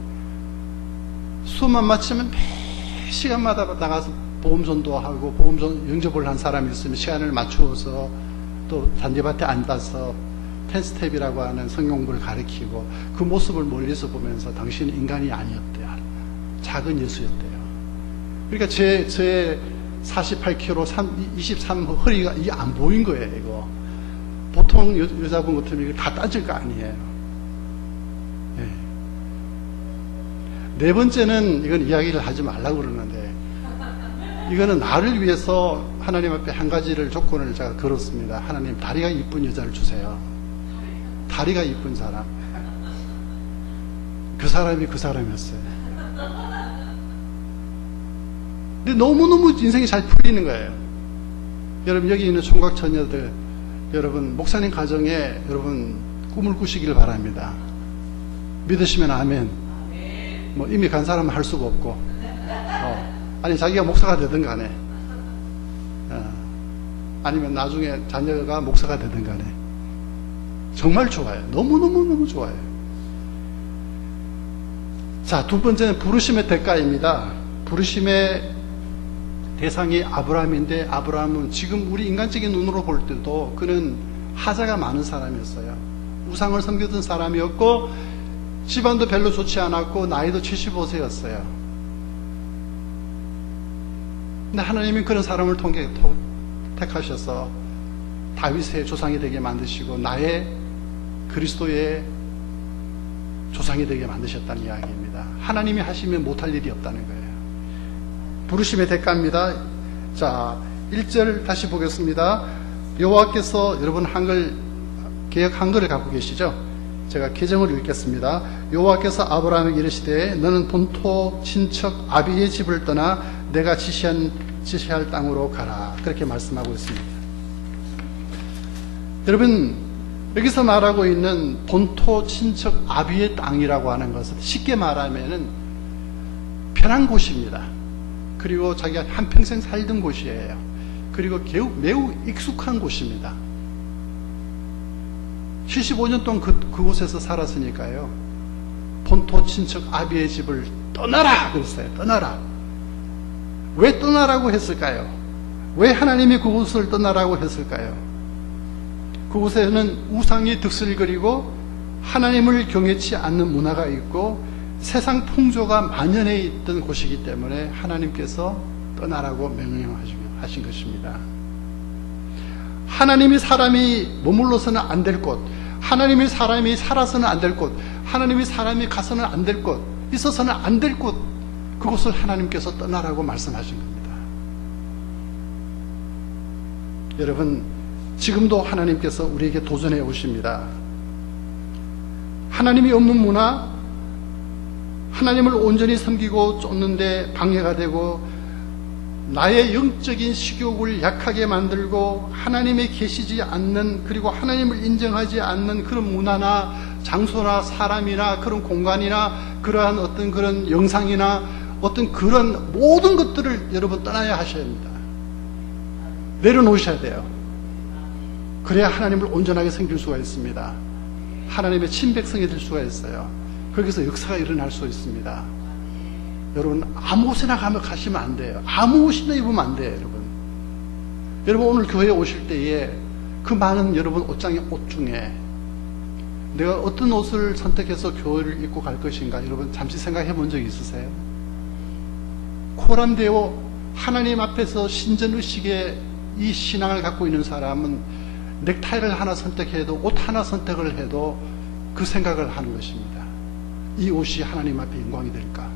수업만 마치면 매 시간마다 나가서 보험 전도하고 보험 영접을 한 사람이 있으면 시간을 맞추어서 또 잔디밭에 앉아서 10스텝이라고 하는 성경부를 가르치고 그 모습을 멀리서 보면서 당신은 인간이 아니었대요. 작은 예수였대요. 그러니까 제 48kg, 23 허리가 이게 안 보인 거예요. 이거 보통 여자분 같으면 이거 다 따질 거 아니에요. 네. 네 번째는 이건 이야기를 하지 말라고 그러는데 이거는 나를 위해서 하나님 앞에 한 가지를 조건을 제가 걸었습니다. 하나님, 다리가 이쁜 여자를 주세요. 다리가 이쁜 사람. 그 사람이 그 사람이었어요. 근데 너무너무 인생이 잘 풀리는 거예요. 여러분, 여기 있는 총각 처녀들, 여러분, 목사님 가정에 여러분 꿈을 꾸시길 바랍니다. 믿으시면 아멘. 뭐 이미 간 사람은 할 수가 없고. 아니 자기가 목사가 되든 간에 아니면 나중에 자녀가 목사가 되든 간에 정말 좋아요. 너무너무 좋아요. 자, 두 번째는 부르심의 대가입니다. 부르심의 대상이 아브라함인데 아브라함은 지금 우리 인간적인 눈으로 볼 때도 그는 하자가 많은 사람이었어요. 우상을 섬기던 사람이었고 집안도 별로 좋지 않았고 나이도 75세였어요. 근데 하나님이 그런 사람을 통해 택하셔서 다윗의 조상이 되게 만드시고 나의 그리스도의 조상이 되게 만드셨다는 이야기입니다. 하나님이 하시면 못할 일이 없다는 거예요. 부르심의 대가입니다. 자, 1절 다시 보겠습니다. 여호와께서, 여러분 한글 개역 한글을 갖고 계시죠? 제가 계정을 읽겠습니다. 여호와께서 아브라함에게 이르시되 너는 본토 친척 아비의 집을 떠나 내가 지시할 땅으로 가라. 그렇게 말씀하고 있습니다. 여러분, 여기서 말하고 있는 본토 친척 아비의 땅이라고 하는 것은 쉽게 말하면은 편한 곳입니다. 그리고 자기가 한평생 살던 곳이에요. 그리고 매우 익숙한 곳입니다. 75년 동안 그곳에서 살았으니까요. 본토 친척 아비의 집을 떠나라 그랬어요. 떠나라. 왜 떠나라고 했을까요? 왜 하나님이 그곳을 떠나라고 했을까요? 그곳에는 우상이 득실거리고 하나님을 경외치 않는 문화가 있고 세상 풍조가 만연해 있던 곳이기 때문에 하나님께서 떠나라고 명령하신 것입니다. 하나님이 사람이 머물러서는 안 될 곳, 하나님이 사람이 살아서는 안 될 곳, 하나님이 사람이 가서는 안 될 곳, 있어서는 안 될 곳, 그곳을 하나님께서 떠나라고 말씀하신 겁니다. 여러분, 지금도 하나님께서 우리에게 도전해 오십니다. 하나님이 없는 문화, 하나님을 온전히 섬기고 쫓는데 방해가 되고 나의 영적인 식욕을 약하게 만들고 하나님이 계시지 않는, 그리고 하나님을 인정하지 않는 그런 문화나 장소나 사람이나 그런 공간이나 그러한 어떤 그런 영상이나 어떤 그런 모든 것들을 여러분 떠나야 하셔야 합니다. 내려놓으셔야 돼요. 그래야 하나님을 온전하게 섬길 수가 있습니다. 하나님의 친백성이 될 수가 있어요. 거기서 역사가 일어날 수 있습니다. 여러분, 아무 곳이나 가시면 안 돼요. 아무 옷이나 입으면 안 돼요, 여러분. 여러분, 오늘 교회에 오실 때에 그 많은 여러분 옷장의 옷 중에 내가 어떤 옷을 선택해서 교회를 입고 갈 것인가, 여러분 잠시 생각해 본 적 있으세요? 코람되어 하나님 앞에서 신전의식의 이 신앙을 갖고 있는 사람은 넥타이를 하나 선택해도, 옷 하나 선택을 해도 그 생각을 하는 것입니다. 이 옷이 하나님 앞에 영광이 될까?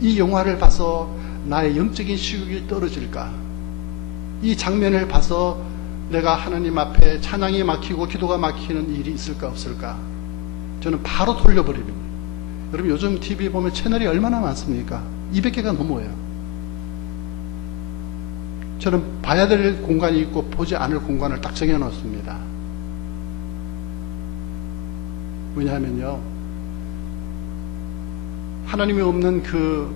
이 영화를 봐서 나의 영적인 식욕이 떨어질까? 이 장면을 봐서 내가 하나님 앞에 찬양이 막히고 기도가 막히는 일이 있을까 없을까? 저는 바로 돌려버립니다. 여러분, 요즘 TV 보면 채널이 얼마나 많습니까? 200개가 넘어요. 저는 봐야 될 공간이 있고 보지 않을 공간을 딱 정해놓습니다. 왜냐하면요, 하나님이 없는 그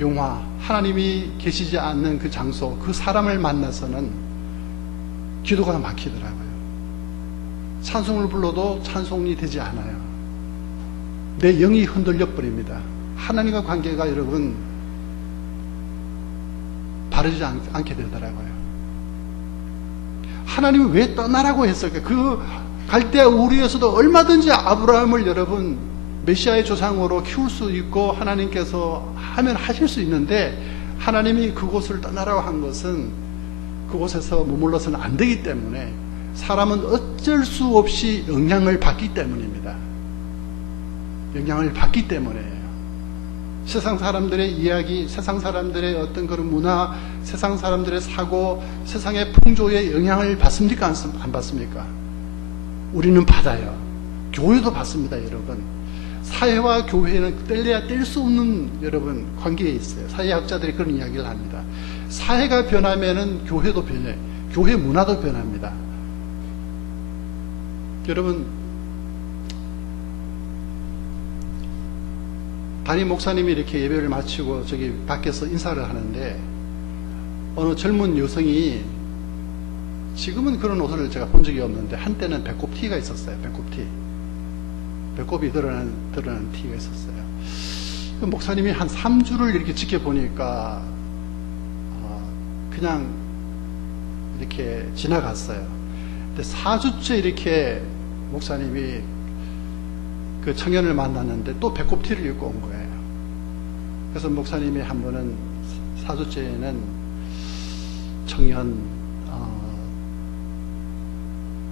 영화, 하나님이 계시지 않는 그 장소, 그 사람을 만나서는 기도가 막히더라고요. 찬송을 불러도 찬송이 되지 않아요. 내 영이 흔들려 버립니다. 하나님과 관계가 여러분 바르지 않게 되더라고요. 하나님이 왜 떠나라고 했을까? 그 갈대아 우르에서도 얼마든지 아브라함을 여러분 메시아의 조상으로 키울 수 있고 하나님께서 하면 하실 수 있는데, 하나님이 그곳을 떠나라고 한 것은 그곳에서 머물러서는 안 되기 때문에, 사람은 어쩔 수 없이 영향을 받기 때문입니다. 영향을 받기 때문이에요. 세상 사람들의 이야기, 세상 사람들의 어떤 그런 문화, 세상 사람들의 사고, 세상의 풍조에 영향을 받습니까? 안 받습니까? 우리는 받아요. 교회도 받습니다, 여러분. 사회와 교회는 뗄래야 뗄 수 없는 여러분 관계에 있어요. 사회학자들이 그런 이야기를 합니다. 사회가 변하면은 교회도 변해요. 교회 문화도 변합니다. 여러분, 담임 목사님이 이렇게 예배를 마치고 저기 밖에서 인사를 하는데, 어느 젊은 여성이, 지금은 그런 옷을 제가 본 적이 없는데 한때는 배꼽 티가 있었어요. 배꼽 티, 배꼽이 드러난 티가 있었어요. 그 목사님이 한 3주를 이렇게 지켜보니까 그냥 이렇게 지나갔어요. 근데 4주째 이렇게 목사님이 그 청년을 만났는데 또 배꼽 티를 입고 온 거예요. 그래서 목사님이 한 번은 4주째에는 청년,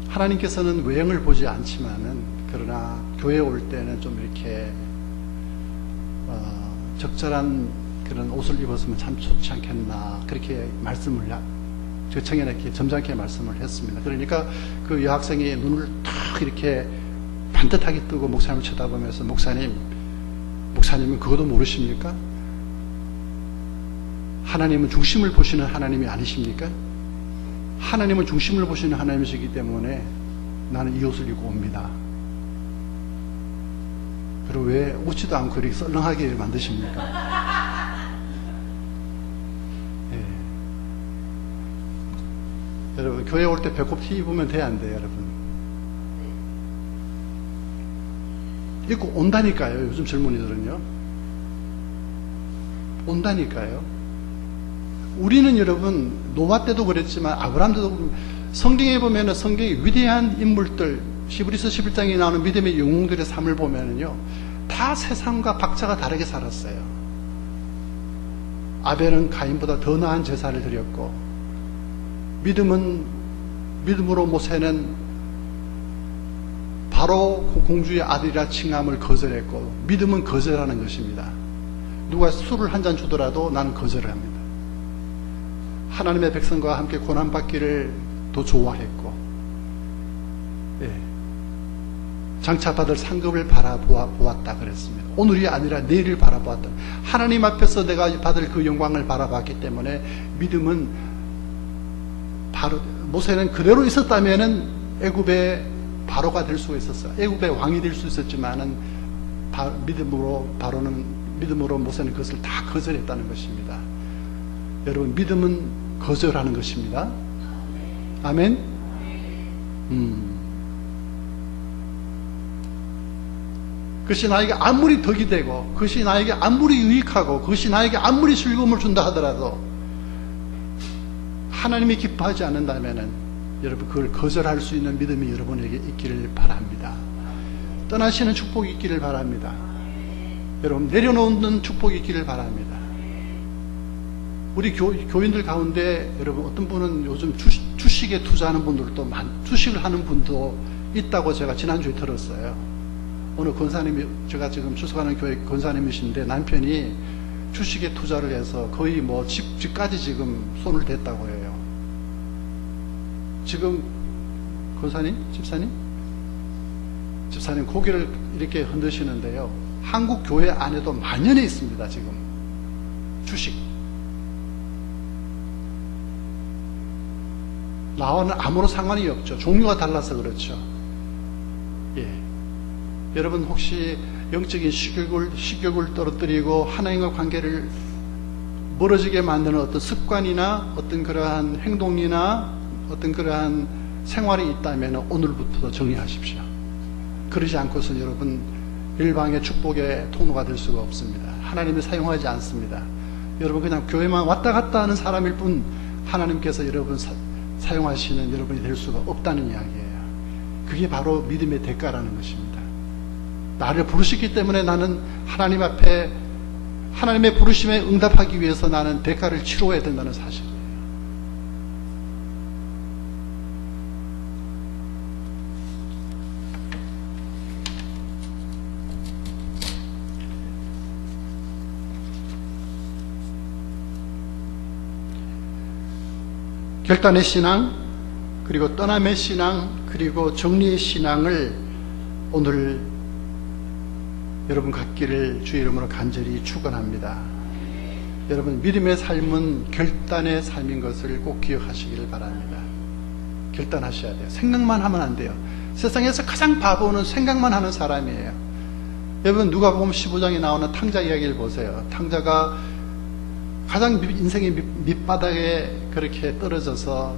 하나님께서는 외형을 보지 않지만은, 그러나 교회에 올 때는 좀 이렇게 적절한 그런 옷을 입었으면 참 좋지 않겠나, 그렇게 말씀을 저 청년에게 점잖게 말씀을 했습니다. 그러니까 그 여학생이 눈을 탁 이렇게 반듯하게 뜨고 목사님을 쳐다보면서, 목사님은 그것도 모르십니까? 하나님은 중심을 보시는 하나님이 아니십니까? 하나님은 중심을 보시는 하나님이시기 때문에 나는 이 옷을 입고 옵니다. 그리고 왜 웃지도 않고 이렇게 썰렁하게 만드십니까? 예. 여러분, 교회 올 때 배꼽 티 입으면 돼, 안 돼요, 여러분? 입고 온다니까요, 요즘 젊은이들은요. 온다니까요. 우리는 여러분, 노아 때도 그랬지만 아브라함 때도, 성경에 보면은 성경의 위대한 인물들, 히브리서 11장에 나오는 믿음의 영웅들의 삶을 보면은요, 다 세상과 박자가 다르게 살았어요. 아벨은 가인보다 더 나은 제사를 드렸고, 믿음으로 모세는 바로 공주의 아들이라 칭함을 거절했고, 믿음은 거절하는 것입니다. 누가 술을 한 잔 주더라도 나는 거절을 합니다. 하나님의 백성과 함께 고난받기를 더 좋아했고, 예, 장차 받을 상급을 바라보았다 그랬습니다. 오늘이 아니라 내일을 바라보았다. 하나님 앞에서 내가 받을 그 영광을 바라봤기 때문에 믿음은 바로, 모세는 그대로 있었다면은 애굽의 바로가 될 수가 있었어요. 애굽의 왕이 될 수 있었지만은 믿음으로 모세는 그것을 다 거절했다는 것입니다. 여러분, 믿음은 거절하는 것입니다. 아멘. 그것이 나에게 아무리 덕이 되고, 그것이 나에게 아무리 유익하고, 그것이 나에게 아무리 즐거움을 준다 하더라도 하나님이 기뻐하지 않는다면은 여러분, 그걸 거절할 수 있는 믿음이 여러분에게 있기를 바랍니다. 떠나시는 축복이 있기를 바랍니다. 여러분, 내려놓는 축복이 있기를 바랍니다. 우리 교인들 가운데 여러분, 어떤 분은 요즘 주식에 투자하는 분들도 주식을 하는 분도 있다고 제가 지난주에 들었어요. 어느 권사님이, 제가 지금 출석하는 교회 권사님이신데 남편이 주식에 투자를 해서 거의 뭐 집까지 지금 손을 댔다고 해요. 지금 권사님? 집사님 고개를 이렇게 흔드시는데요. 한국 교회 안에도 만연해 있습니다. 지금 주식. 나와는 아무런 상관이 없죠. 종류가 달라서 그렇죠. 예. 여러분, 혹시 영적인 식욕을 떨어뜨리고 하나님과 관계를 멀어지게 만드는 어떤 습관이나 어떤 그러한 행동이나 어떤 그러한 생활이 있다면 오늘부터 정리하십시오. 그러지 않고서는 여러분, 일방의 축복의 통로가 될 수가 없습니다. 하나님이 사용하지 않습니다. 여러분, 그냥 교회만 왔다 갔다 하는 사람일 뿐 하나님께서 여러분 사용하시는 여러분이 될 수가 없다는 이야기예요. 그게 바로 믿음의 대가라는 것입니다. 나를 부르셨기 때문에 나는 하나님 앞에 하나님의 부르심에 응답하기 위해서 나는 대가를 치러야 된다는 사실이에요. 결단의 신앙, 그리고 떠남의 신앙, 그리고 정리의 신앙을 오늘 여러분 갖기를 주의 이름으로 간절히 축원합니다. 여러분, 믿음의 삶은 결단의 삶인 것을 꼭 기억하시기를 바랍니다. 결단하셔야 돼요. 생각만 하면 안 돼요. 세상에서 가장 바보는 생각만 하는 사람이에요. 여러분, 누가복음 15장에 나오는 탕자 이야기를 보세요. 탕자가 가장 인생의 밑바닥에 그렇게 떨어져서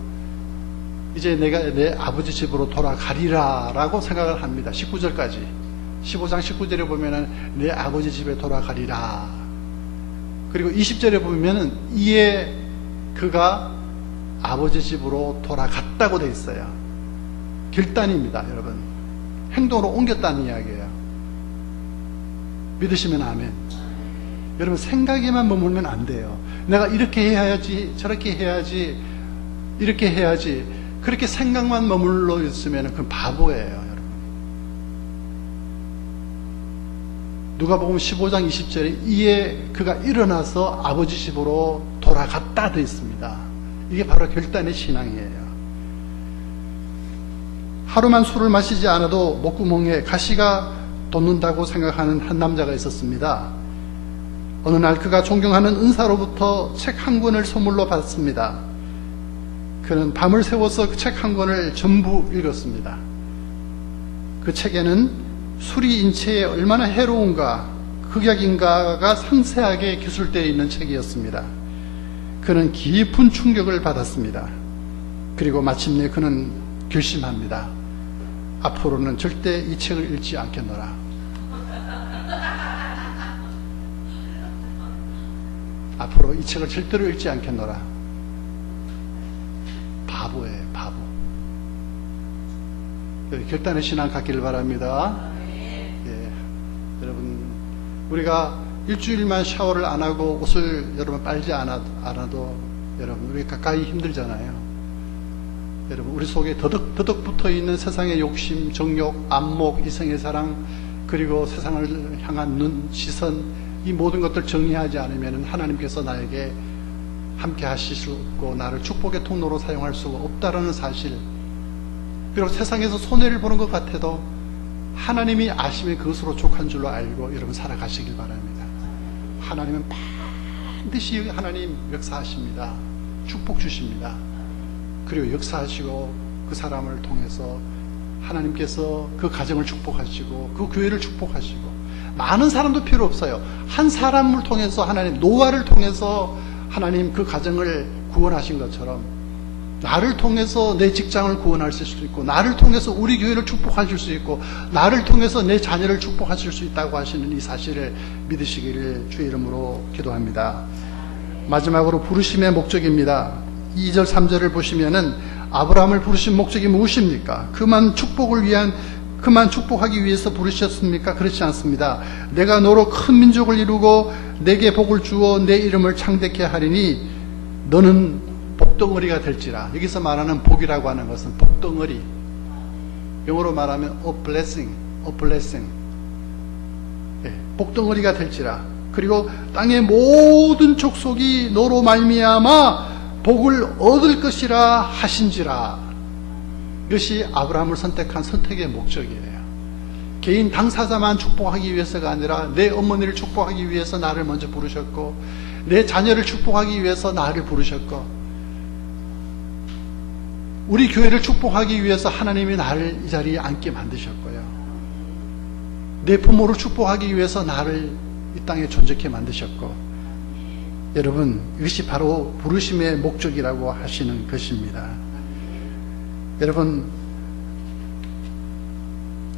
이제 내가 내 아버지 집으로 돌아가리라 라고 생각을 합니다. 19절까지. 15장 19절에 보면은 내 아버지 집에 돌아가리라. 그리고 20절에 보면은 이에 그가 아버지 집으로 돌아갔다고 돼 있어요. 결단입니다, 여러분. 행동으로 옮겼다는 이야기예요. 믿으시면 아멘. 여러분, 생각에만 머물면 안 돼요. 내가 이렇게 해야지, 저렇게 해야지, 이렇게 해야지. 그렇게 생각만 머물러 있으면 그건 바보예요, 여러분. 누가복음 15장 20절에 이에 그가 일어나서 아버지 집으로 돌아갔다 되어 있습니다. 이게 바로 결단의 신앙이에요. 하루만 술을 마시지 않아도 목구멍에 가시가 돋는다고 생각하는 한 남자가 있었습니다. 어느 날 그가 존경하는 은사로부터 책 한 권을 선물로 받았습니다. 그는 밤을 새워서 그 책 한 권을 전부 읽었습니다. 그 책에는 술이 인체에 얼마나 해로운가, 극약인가가 상세하게 기술되어 있는 책이었습니다. 그는 깊은 충격을 받았습니다. 그리고 마침내 그는 결심합니다. 앞으로는 절대 이 책을 읽지 않겠노라. 앞으로 이 책을 절대로 읽지 않겠노라. 바보예요, 바보. 결단의 신앙 갖기를 바랍니다. 예, 여러분, 우리가 일주일만 샤워를 안 하고 옷을 여러분 빨지 않아도 여러분, 우리 가까이 힘들잖아요. 여러분, 우리 속에 더덕 붙어 있는 세상의 욕심, 정욕, 안목, 이성의 사랑, 그리고 세상을 향한 눈, 시선, 이 모든 것들 정리하지 않으면 하나님께서 나에게 함께 하실 수 없고 나를 축복의 통로로 사용할 수가 없다라는 사실, 그리고 세상에서 손해를 보는 것 같아도 하나님이 아시면 그것으로 족한 줄로 알고 여러분 살아가시길 바랍니다. 하나님은 반드시 하나님 역사하십니다. 축복 주십니다. 그리고 역사하시고 그 사람을 통해서 하나님께서 그 가정을 축복하시고 그 교회를 축복하시고, 많은 사람도 필요 없어요. 한 사람을 통해서 하나님, 노아를 통해서 하나님 그 가정을 구원하신 것처럼 나를 통해서 내 직장을 구원하실 수 있고, 나를 통해서 우리 교회를 축복하실 수 있고, 나를 통해서 내 자녀를 축복하실 수 있다고 하시는 이 사실을 믿으시기를 주의 이름으로 기도합니다. 마지막으로 부르심의 목적입니다. 2절 3절을 보시면은 아브라함을 부르신 목적이 무엇입니까? 그만 축복하기 위해서 부르셨습니까? 그렇지 않습니다. 내가 너로 큰 민족을 이루고 내게 복을 주어 내 이름을 창대케 하리니 너는 복덩어리가 될지라. 여기서 말하는 복이라고 하는 것은 복덩어리, 영어로 말하면 a blessing. 복덩어리가 될지라. 그리고 땅의 모든 족속이 너로 말미암아 복을 얻을 것이라 하신지라. 이것이 아브라함을 선택한 선택의 목적이에요. 개인 당사자만 축복하기 위해서가 아니라 내 어머니를 축복하기 위해서 나를 먼저 부르셨고, 내 자녀를 축복하기 위해서 나를 부르셨고, 우리 교회를 축복하기 위해서 하나님이 나를 이 자리에 앉게 만드셨고요, 내 부모를 축복하기 위해서 나를 이 땅에 존재케 만드셨고, 여러분, 이것이 바로 부르심의 목적이라고 하시는 것입니다. 여러분,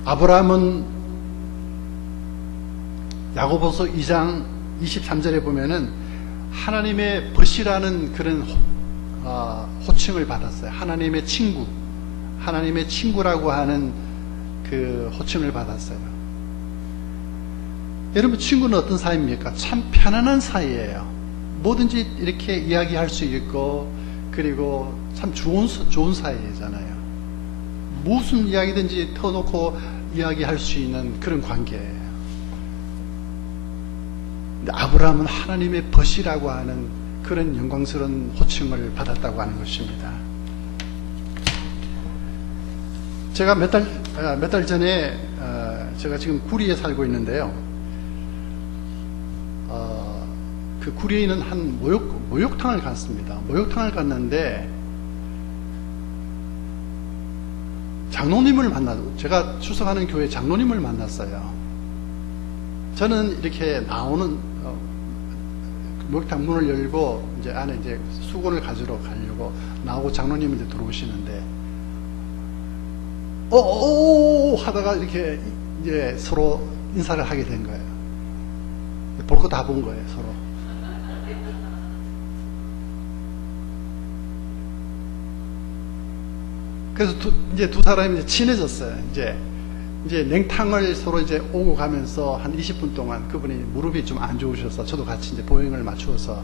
아브라함은 야고보서 2장 23절에 보면은 하나님의 벗이라는 그런 호칭을 받았어요. 하나님의 친구, 하나님의 친구라고 하는 그 호칭을 받았어요. 여러분, 친구는 어떤 사이입니까? 참 편안한 사이예요. 뭐든지 이렇게 이야기할 수 있고, 그리고 참 좋은 사이잖아요. 무슨 이야기든지 터놓고 이야기할 수 있는 그런 관계예요. 근데 아브라함은 하나님의 벗이라고 하는 그런 영광스러운 호칭을 받았다고 하는 것입니다. 제가 몇 달 전에 제가 지금 구리에 살고 있는데요. 그 구리에 있는 한 목욕탕을 갔습니다. 목욕탕을 갔는데 장로님을 제가 출석하는 교회 장로님을 만났어요. 저는 이렇게 나오는 목욕탕 문을 열고 이제 안에 이제 수건을 가지러 가려고 나오고 장로님이 이제 들어오시는데 하다가 이렇게 이제 서로 인사를 하게 된 거예요. 볼 거 다 본 거예요, 서로. 그래서 이제 두 사람이 이제 친해졌어요. 이제 냉탕을 서로 이제 오고 가면서 한 20분 동안, 그분이 무릎이 좀 안 좋으셔서 저도 같이 이제 보행을 맞추어서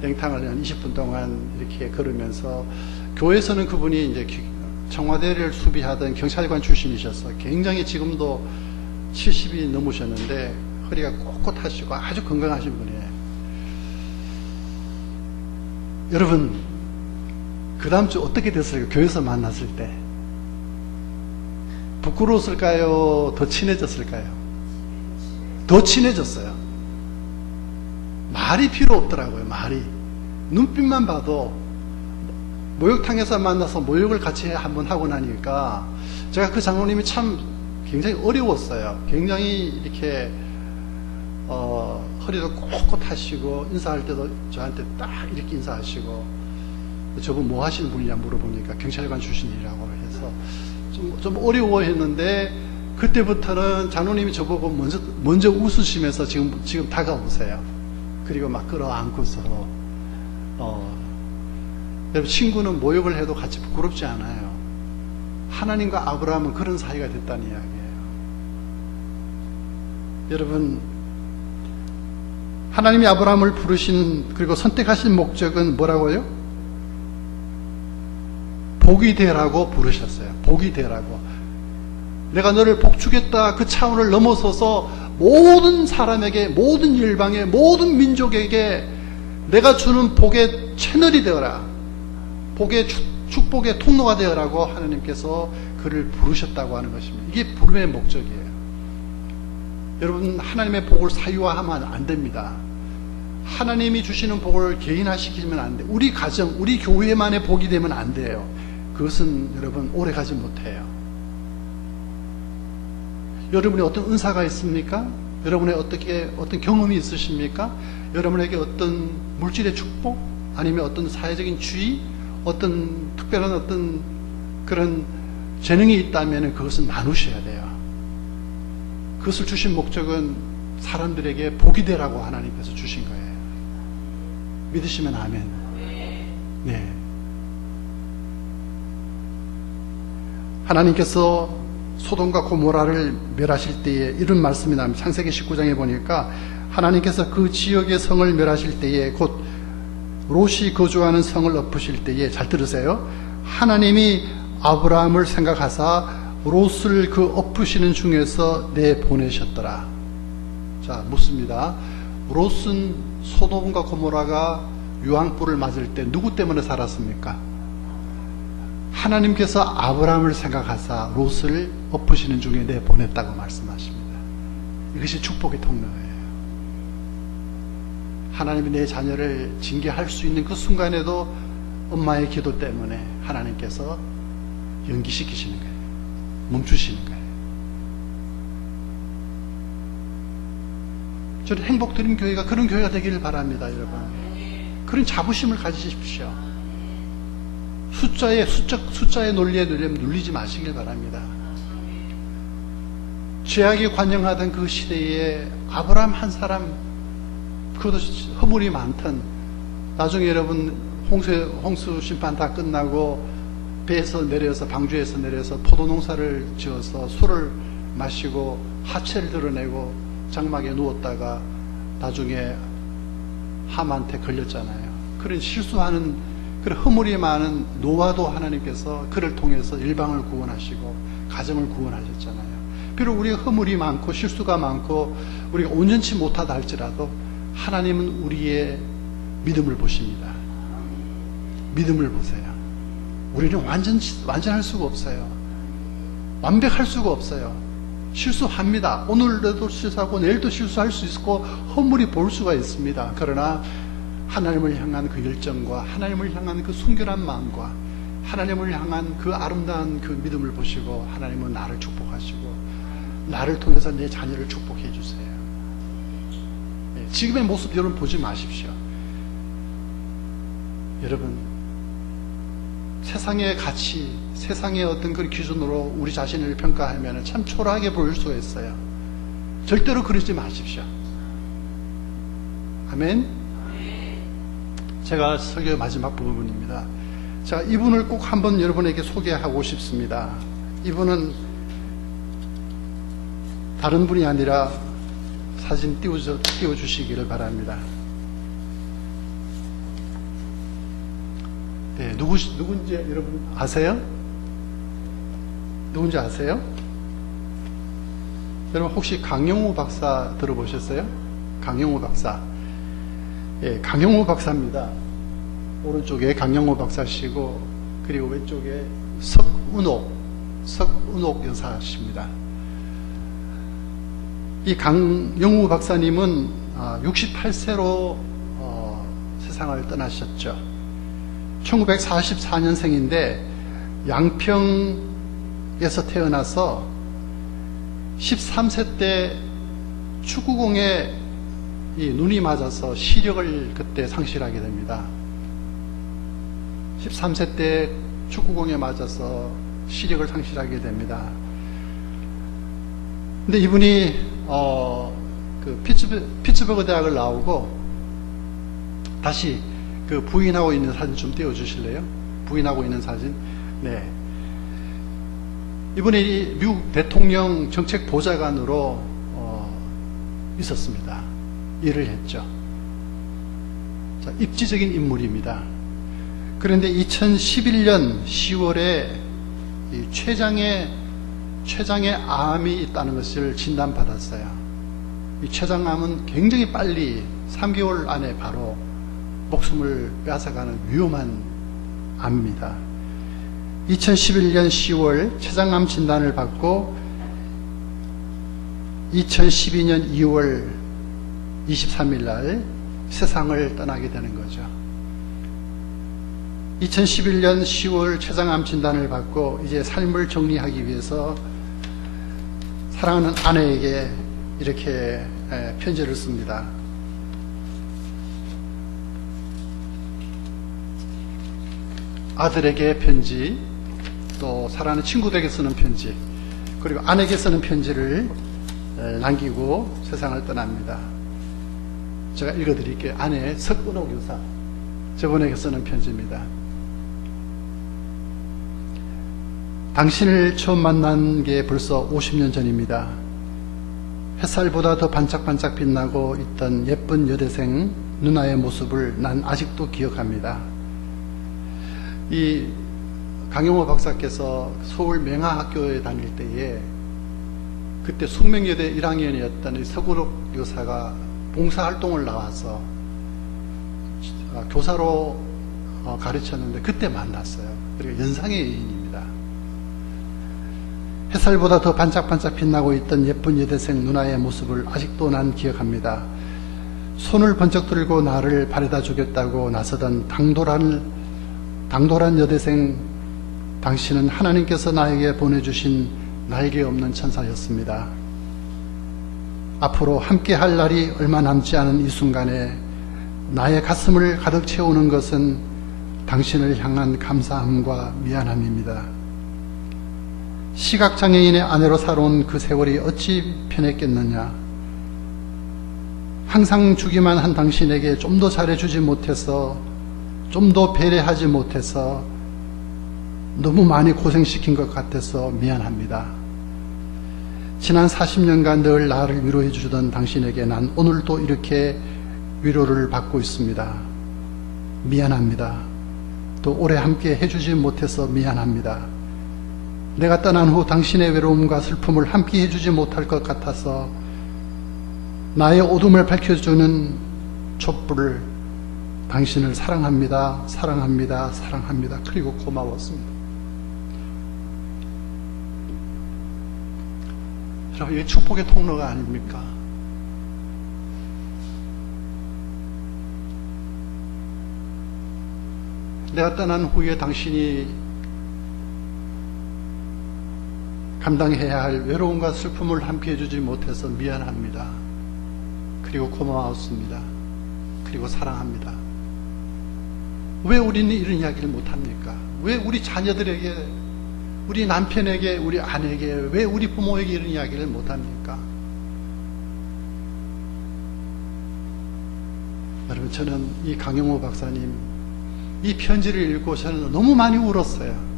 냉탕을 한 20분 동안 이렇게 걸으면서, 교회에서는 그분이 이제 청와대를 수비하던 경찰관 출신이셔서 굉장히 지금도 70이 넘으셨는데 허리가 꼿꼿하시고 아주 건강하신 분이에요. 여러분, 그 다음 주 어떻게 됐을까요? 교회에서 만났을 때 부끄러웠을까요? 더 친해졌을까요? 더 친해졌어요. 말이 필요 없더라고요. 말이, 눈빛만 봐도. 목욕탕에서 만나서 목욕을 같이 한번 하고 나니까 제가 그 장로님이 참 굉장히 어려웠어요. 굉장히 이렇게 허리도 꼿꼿하시고, 인사할 때도 저한테 딱 이렇게 인사하시고, 저분 뭐 하시는 분이냐 물어보니까 경찰관 출신이라고 해서 좀 어려워했는데, 그때부터는 장로님이 저보고 먼저 웃으시면서 지금 다가오세요. 그리고 막 끌어안고 서로. 여러분, 친구는 모욕을 해도 같이 부끄럽지 않아요. 하나님과 아브라함은 그런 사이가 됐다는 이야기예요. 여러분, 하나님이 아브라함을 부르신, 그리고 선택하신 목적은 뭐라고요? 복이 되라고 부르셨어요. 복이 되라고. 내가 너를 복주겠다, 그 차원을 넘어서서 모든 사람에게, 모든 열방에, 모든 민족에게 내가 주는 복의 채널이 되어라. 복의 축복의 통로가 되어라고 하나님께서 그를 부르셨다고 하는 것입니다. 이게 부름의 목적이에요. 여러분, 하나님의 복을 사유화하면 안 됩니다. 하나님이 주시는 복을 개인화시키면 안 돼요. 우리 가정, 우리 교회만의 복이 되면 안 돼요. 그것은 여러분 오래 가지 못해요. 여러분이 어떤 은사가 있습니까? 여러분의 어떤 경험이 있으십니까? 여러분에게 어떤 물질의 축복, 아니면 어떤 사회적인 주의, 어떤 특별한 어떤 그런 재능이 있다면 그것은 나누셔야 돼요. 그것을 주신 목적은 사람들에게 복이 되라고 하나님께서 주신 거예요. 믿으시면 아멘. 네. 하나님께서 소돔과 고모라를 멸하실 때에 이런 말씀이 나옵니다. 창세기 19장에 보니까 하나님께서 그 지역의 성을 멸하실 때에 곧 롯이 거주하는 성을 엎으실 때에, 잘 들으세요. 하나님이 아브라함을 생각하사 롯을 그 엎으시는 중에서 내보내셨더라. 자, 묻습니다. 롯은 소돔과 고모라가 유황불을 맞을 때 누구 때문에 살았습니까? 하나님께서 아브라함을 생각하사 롯을 엎으시는 중에 내보냈다고 말씀하십니다. 이것이 축복의 통로예요. 하나님이 내 자녀를 징계할 수 있는 그 순간에도 엄마의 기도 때문에 하나님께서 연기시키시는 거예요. 멈추시는 거예요. 저는 행복드림 교회가 그런 교회가 되기를 바랍니다, 여러분. 그런 자부심을 가지십시오. 숫자의 논리에 눌리지 마시길 바랍니다. 죄악이 관영하던 그 시대에 아브라함 한 사람, 그것도 허물이 많던, 나중에 여러분 홍수 심판 다 끝나고 배에서 내려서, 방주에서 내려서 포도농사를 지어서 술을 마시고 하체를 드러내고 장막에 누웠다가 나중에 함한테 걸렸잖아요. 그런 실수하는, 그런 허물이 많은 노아도 하나님께서 그를 통해서 일방을 구원하시고 가정을 구원하셨잖아요. 비록 우리가 허물이 많고 실수가 많고 우리가 온전치 못하다 할지라도 하나님은 우리의 믿음을 보십니다. 믿음을 보세요. 우리는 완전할 수가 없어요. 완벽할 수가 없어요. 실수합니다. 오늘도 실수하고 내일도 실수할 수 있고 허물이 볼 수가 있습니다. 그러나 하나님을 향한 그 열정과 하나님을 향한 그 순결한 마음과 하나님을 향한 그 아름다운 그 믿음을 보시고 하나님은 나를 축복하시고 나를 통해서 내 자녀를 축복해 주세요. 지금의 모습 여러분 보지 마십시오. 여러분, 세상의 가치, 세상의 어떤 그 기준으로 우리 자신을 평가하면 참 초라하게 보일 수가 있어요. 절대로 그러지 마십시오. 아멘. 제가 설교의 마지막 부분입니다. 자, 이분을 꼭 한번 여러분에게 소개하고 싶습니다. 이분은 다른 분이 아니라 사진 띄워주시기를 바랍니다. 네, 누군지 여러분 아세요? 누군지 아세요? 여러분 혹시 강영우 박사 들어보셨어요? 강영우 박사. 예, 강영우 박사입니다. 오른쪽에 강영우 박사시고 그리고 왼쪽에 석은옥 여사십니다. 이 강영우 박사님은 68세로 세상을 떠나셨죠. 1944년생인데 양평에서 태어나서 13세 때 축구공에 눈이 맞아서 시력을 그때 상실하게 됩니다. 13세 때 축구공에 맞아서 시력을 상실하게 됩니다. 근데 이분이 그 피츠버그 대학을 나오고 다시 그 부인하고 있는 사진 좀 띄워주실래요? 부인하고 있는 사진. 네. 이분이 미국 대통령 정책 보좌관으로 있었습니다. 일을 했죠. 자, 입지적인 인물입니다. 그런데 2011년 10월에 이 췌장에 암이 있다는 것을 진단받았어요. 이 췌장암은 굉장히 빨리 3개월 안에 바로 목숨을 뺏어가는 위험한 암입니다. 2011년 10월 췌장암 진단을 받고 2012년 2월 23일 날 세상을 떠나게 되는 거죠. 2011년 10월 췌장암 진단을 받고 이제 삶을 정리하기 위해서 사랑하는 아내에게 이렇게 편지를 씁니다. 아들에게 편지, 또 사랑하는 친구들에게 쓰는 편지, 그리고 아내에게 쓰는 편지를 남기고 세상을 떠납니다. 제가 읽어드릴게요. 아내 석은옥 여사, 저분에게 쓰는 편지입니다. 당신을 처음 만난 게 벌써 50년 전입니다. 햇살보다 더 반짝반짝 빛나고 있던 예쁜 여대생 누나의 모습을 난 아직도 기억합니다. 이 강용호 박사께서 서울 맹하학교에 다닐 때에 그때 숙명여대 1학년이었던 이 석은옥 여사가 봉사활동을 나와서 교사로 가르쳤는데 그때 만났어요. 그리고 연상의 애인입니다. 햇살보다 더 반짝반짝 빛나고 있던 예쁜 여대생 누나의 모습을 아직도 난 기억합니다. 손을 번쩍 들고 나를 바래다 주겠다고 나서던 당돌한 여대생, 당신은 하나님께서 나에게 보내주신 날개 없는 천사였습니다. 앞으로 함께 할 날이 얼마 남지 않은 이 순간에 나의 가슴을 가득 채우는 것은 당신을 향한 감사함과 미안함입니다. 시각장애인의 아내로 살아온 그 세월이 어찌 편했겠느냐. 항상 주기만 한 당신에게 좀 더 잘해주지 못해서, 좀 더 배려하지 못해서 너무 많이 고생시킨 것 같아서 미안합니다. 지난 40년간 늘 나를 위로해 주던 당신에게 난 오늘도 이렇게 위로를 받고 있습니다. 미안합니다. 또 오래 함께 해주지 못해서 미안합니다. 내가 떠난 후 당신의 외로움과 슬픔을 함께 해주지 못할 것 같아서 나의 어둠을 밝혀주는 촛불을, 당신을 사랑합니다. 사랑합니다. 사랑합니다. 그리고 고마웠습니다. 여러분, 이게 축복의 통로가 아닙니까? 내가 떠난 후에 당신이 감당해야 할 외로움과 슬픔을 함께 해주지 못해서 미안합니다. 그리고 고마웠습니다. 그리고 사랑합니다. 왜 우리는 이런 이야기를 못합니까? 왜 우리 자녀들에게, 우리 남편에게, 우리 아내에게, 왜 우리 부모에게 이런 이야기를 못합니까? 여러분, 저는 이 강용호 박사님 이 편지를 읽고 저는 너무 많이 울었어요.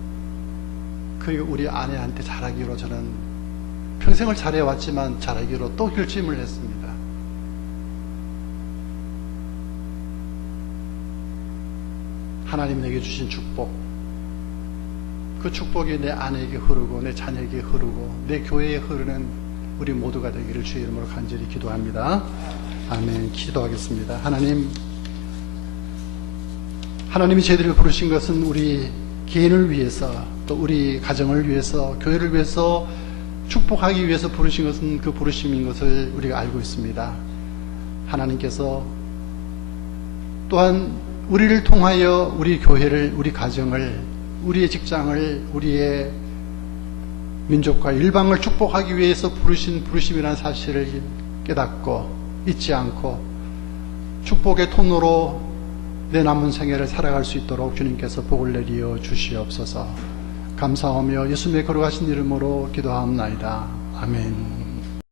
그리고 우리 아내한테 잘하기로, 저는 평생을 잘해왔지만 잘하기로 또 결심을 했습니다. 하나님 내게 주신 축복, 그 축복이 내 아내에게 흐르고 내 자녀에게 흐르고 내 교회에 흐르는 우리 모두가 되기를 주의 이름으로 간절히 기도합니다. 아멘. 기도하겠습니다. 하나님이 저희들을 부르신 것은 우리 개인을 위해서, 또 우리 가정을 위해서, 교회를 위해서 축복하기 위해서 부르신 것은 그 부르심인 것을 우리가 알고 있습니다. 하나님께서 또한 우리를 통하여 우리 교회를, 우리 가정을, 우리의 직장을, 우리의 민족과 일방을 축복하기 위해서 부르신 부르심이라는 사실을 깨닫고 잊지 않고 축복의 통로로 내 남은 생애를 살아갈 수 있도록 주님께서 복을 내리어 주시옵소서. 감사하며 예수님의 거룩하신 이름으로 기도하옵나이다. 아멘.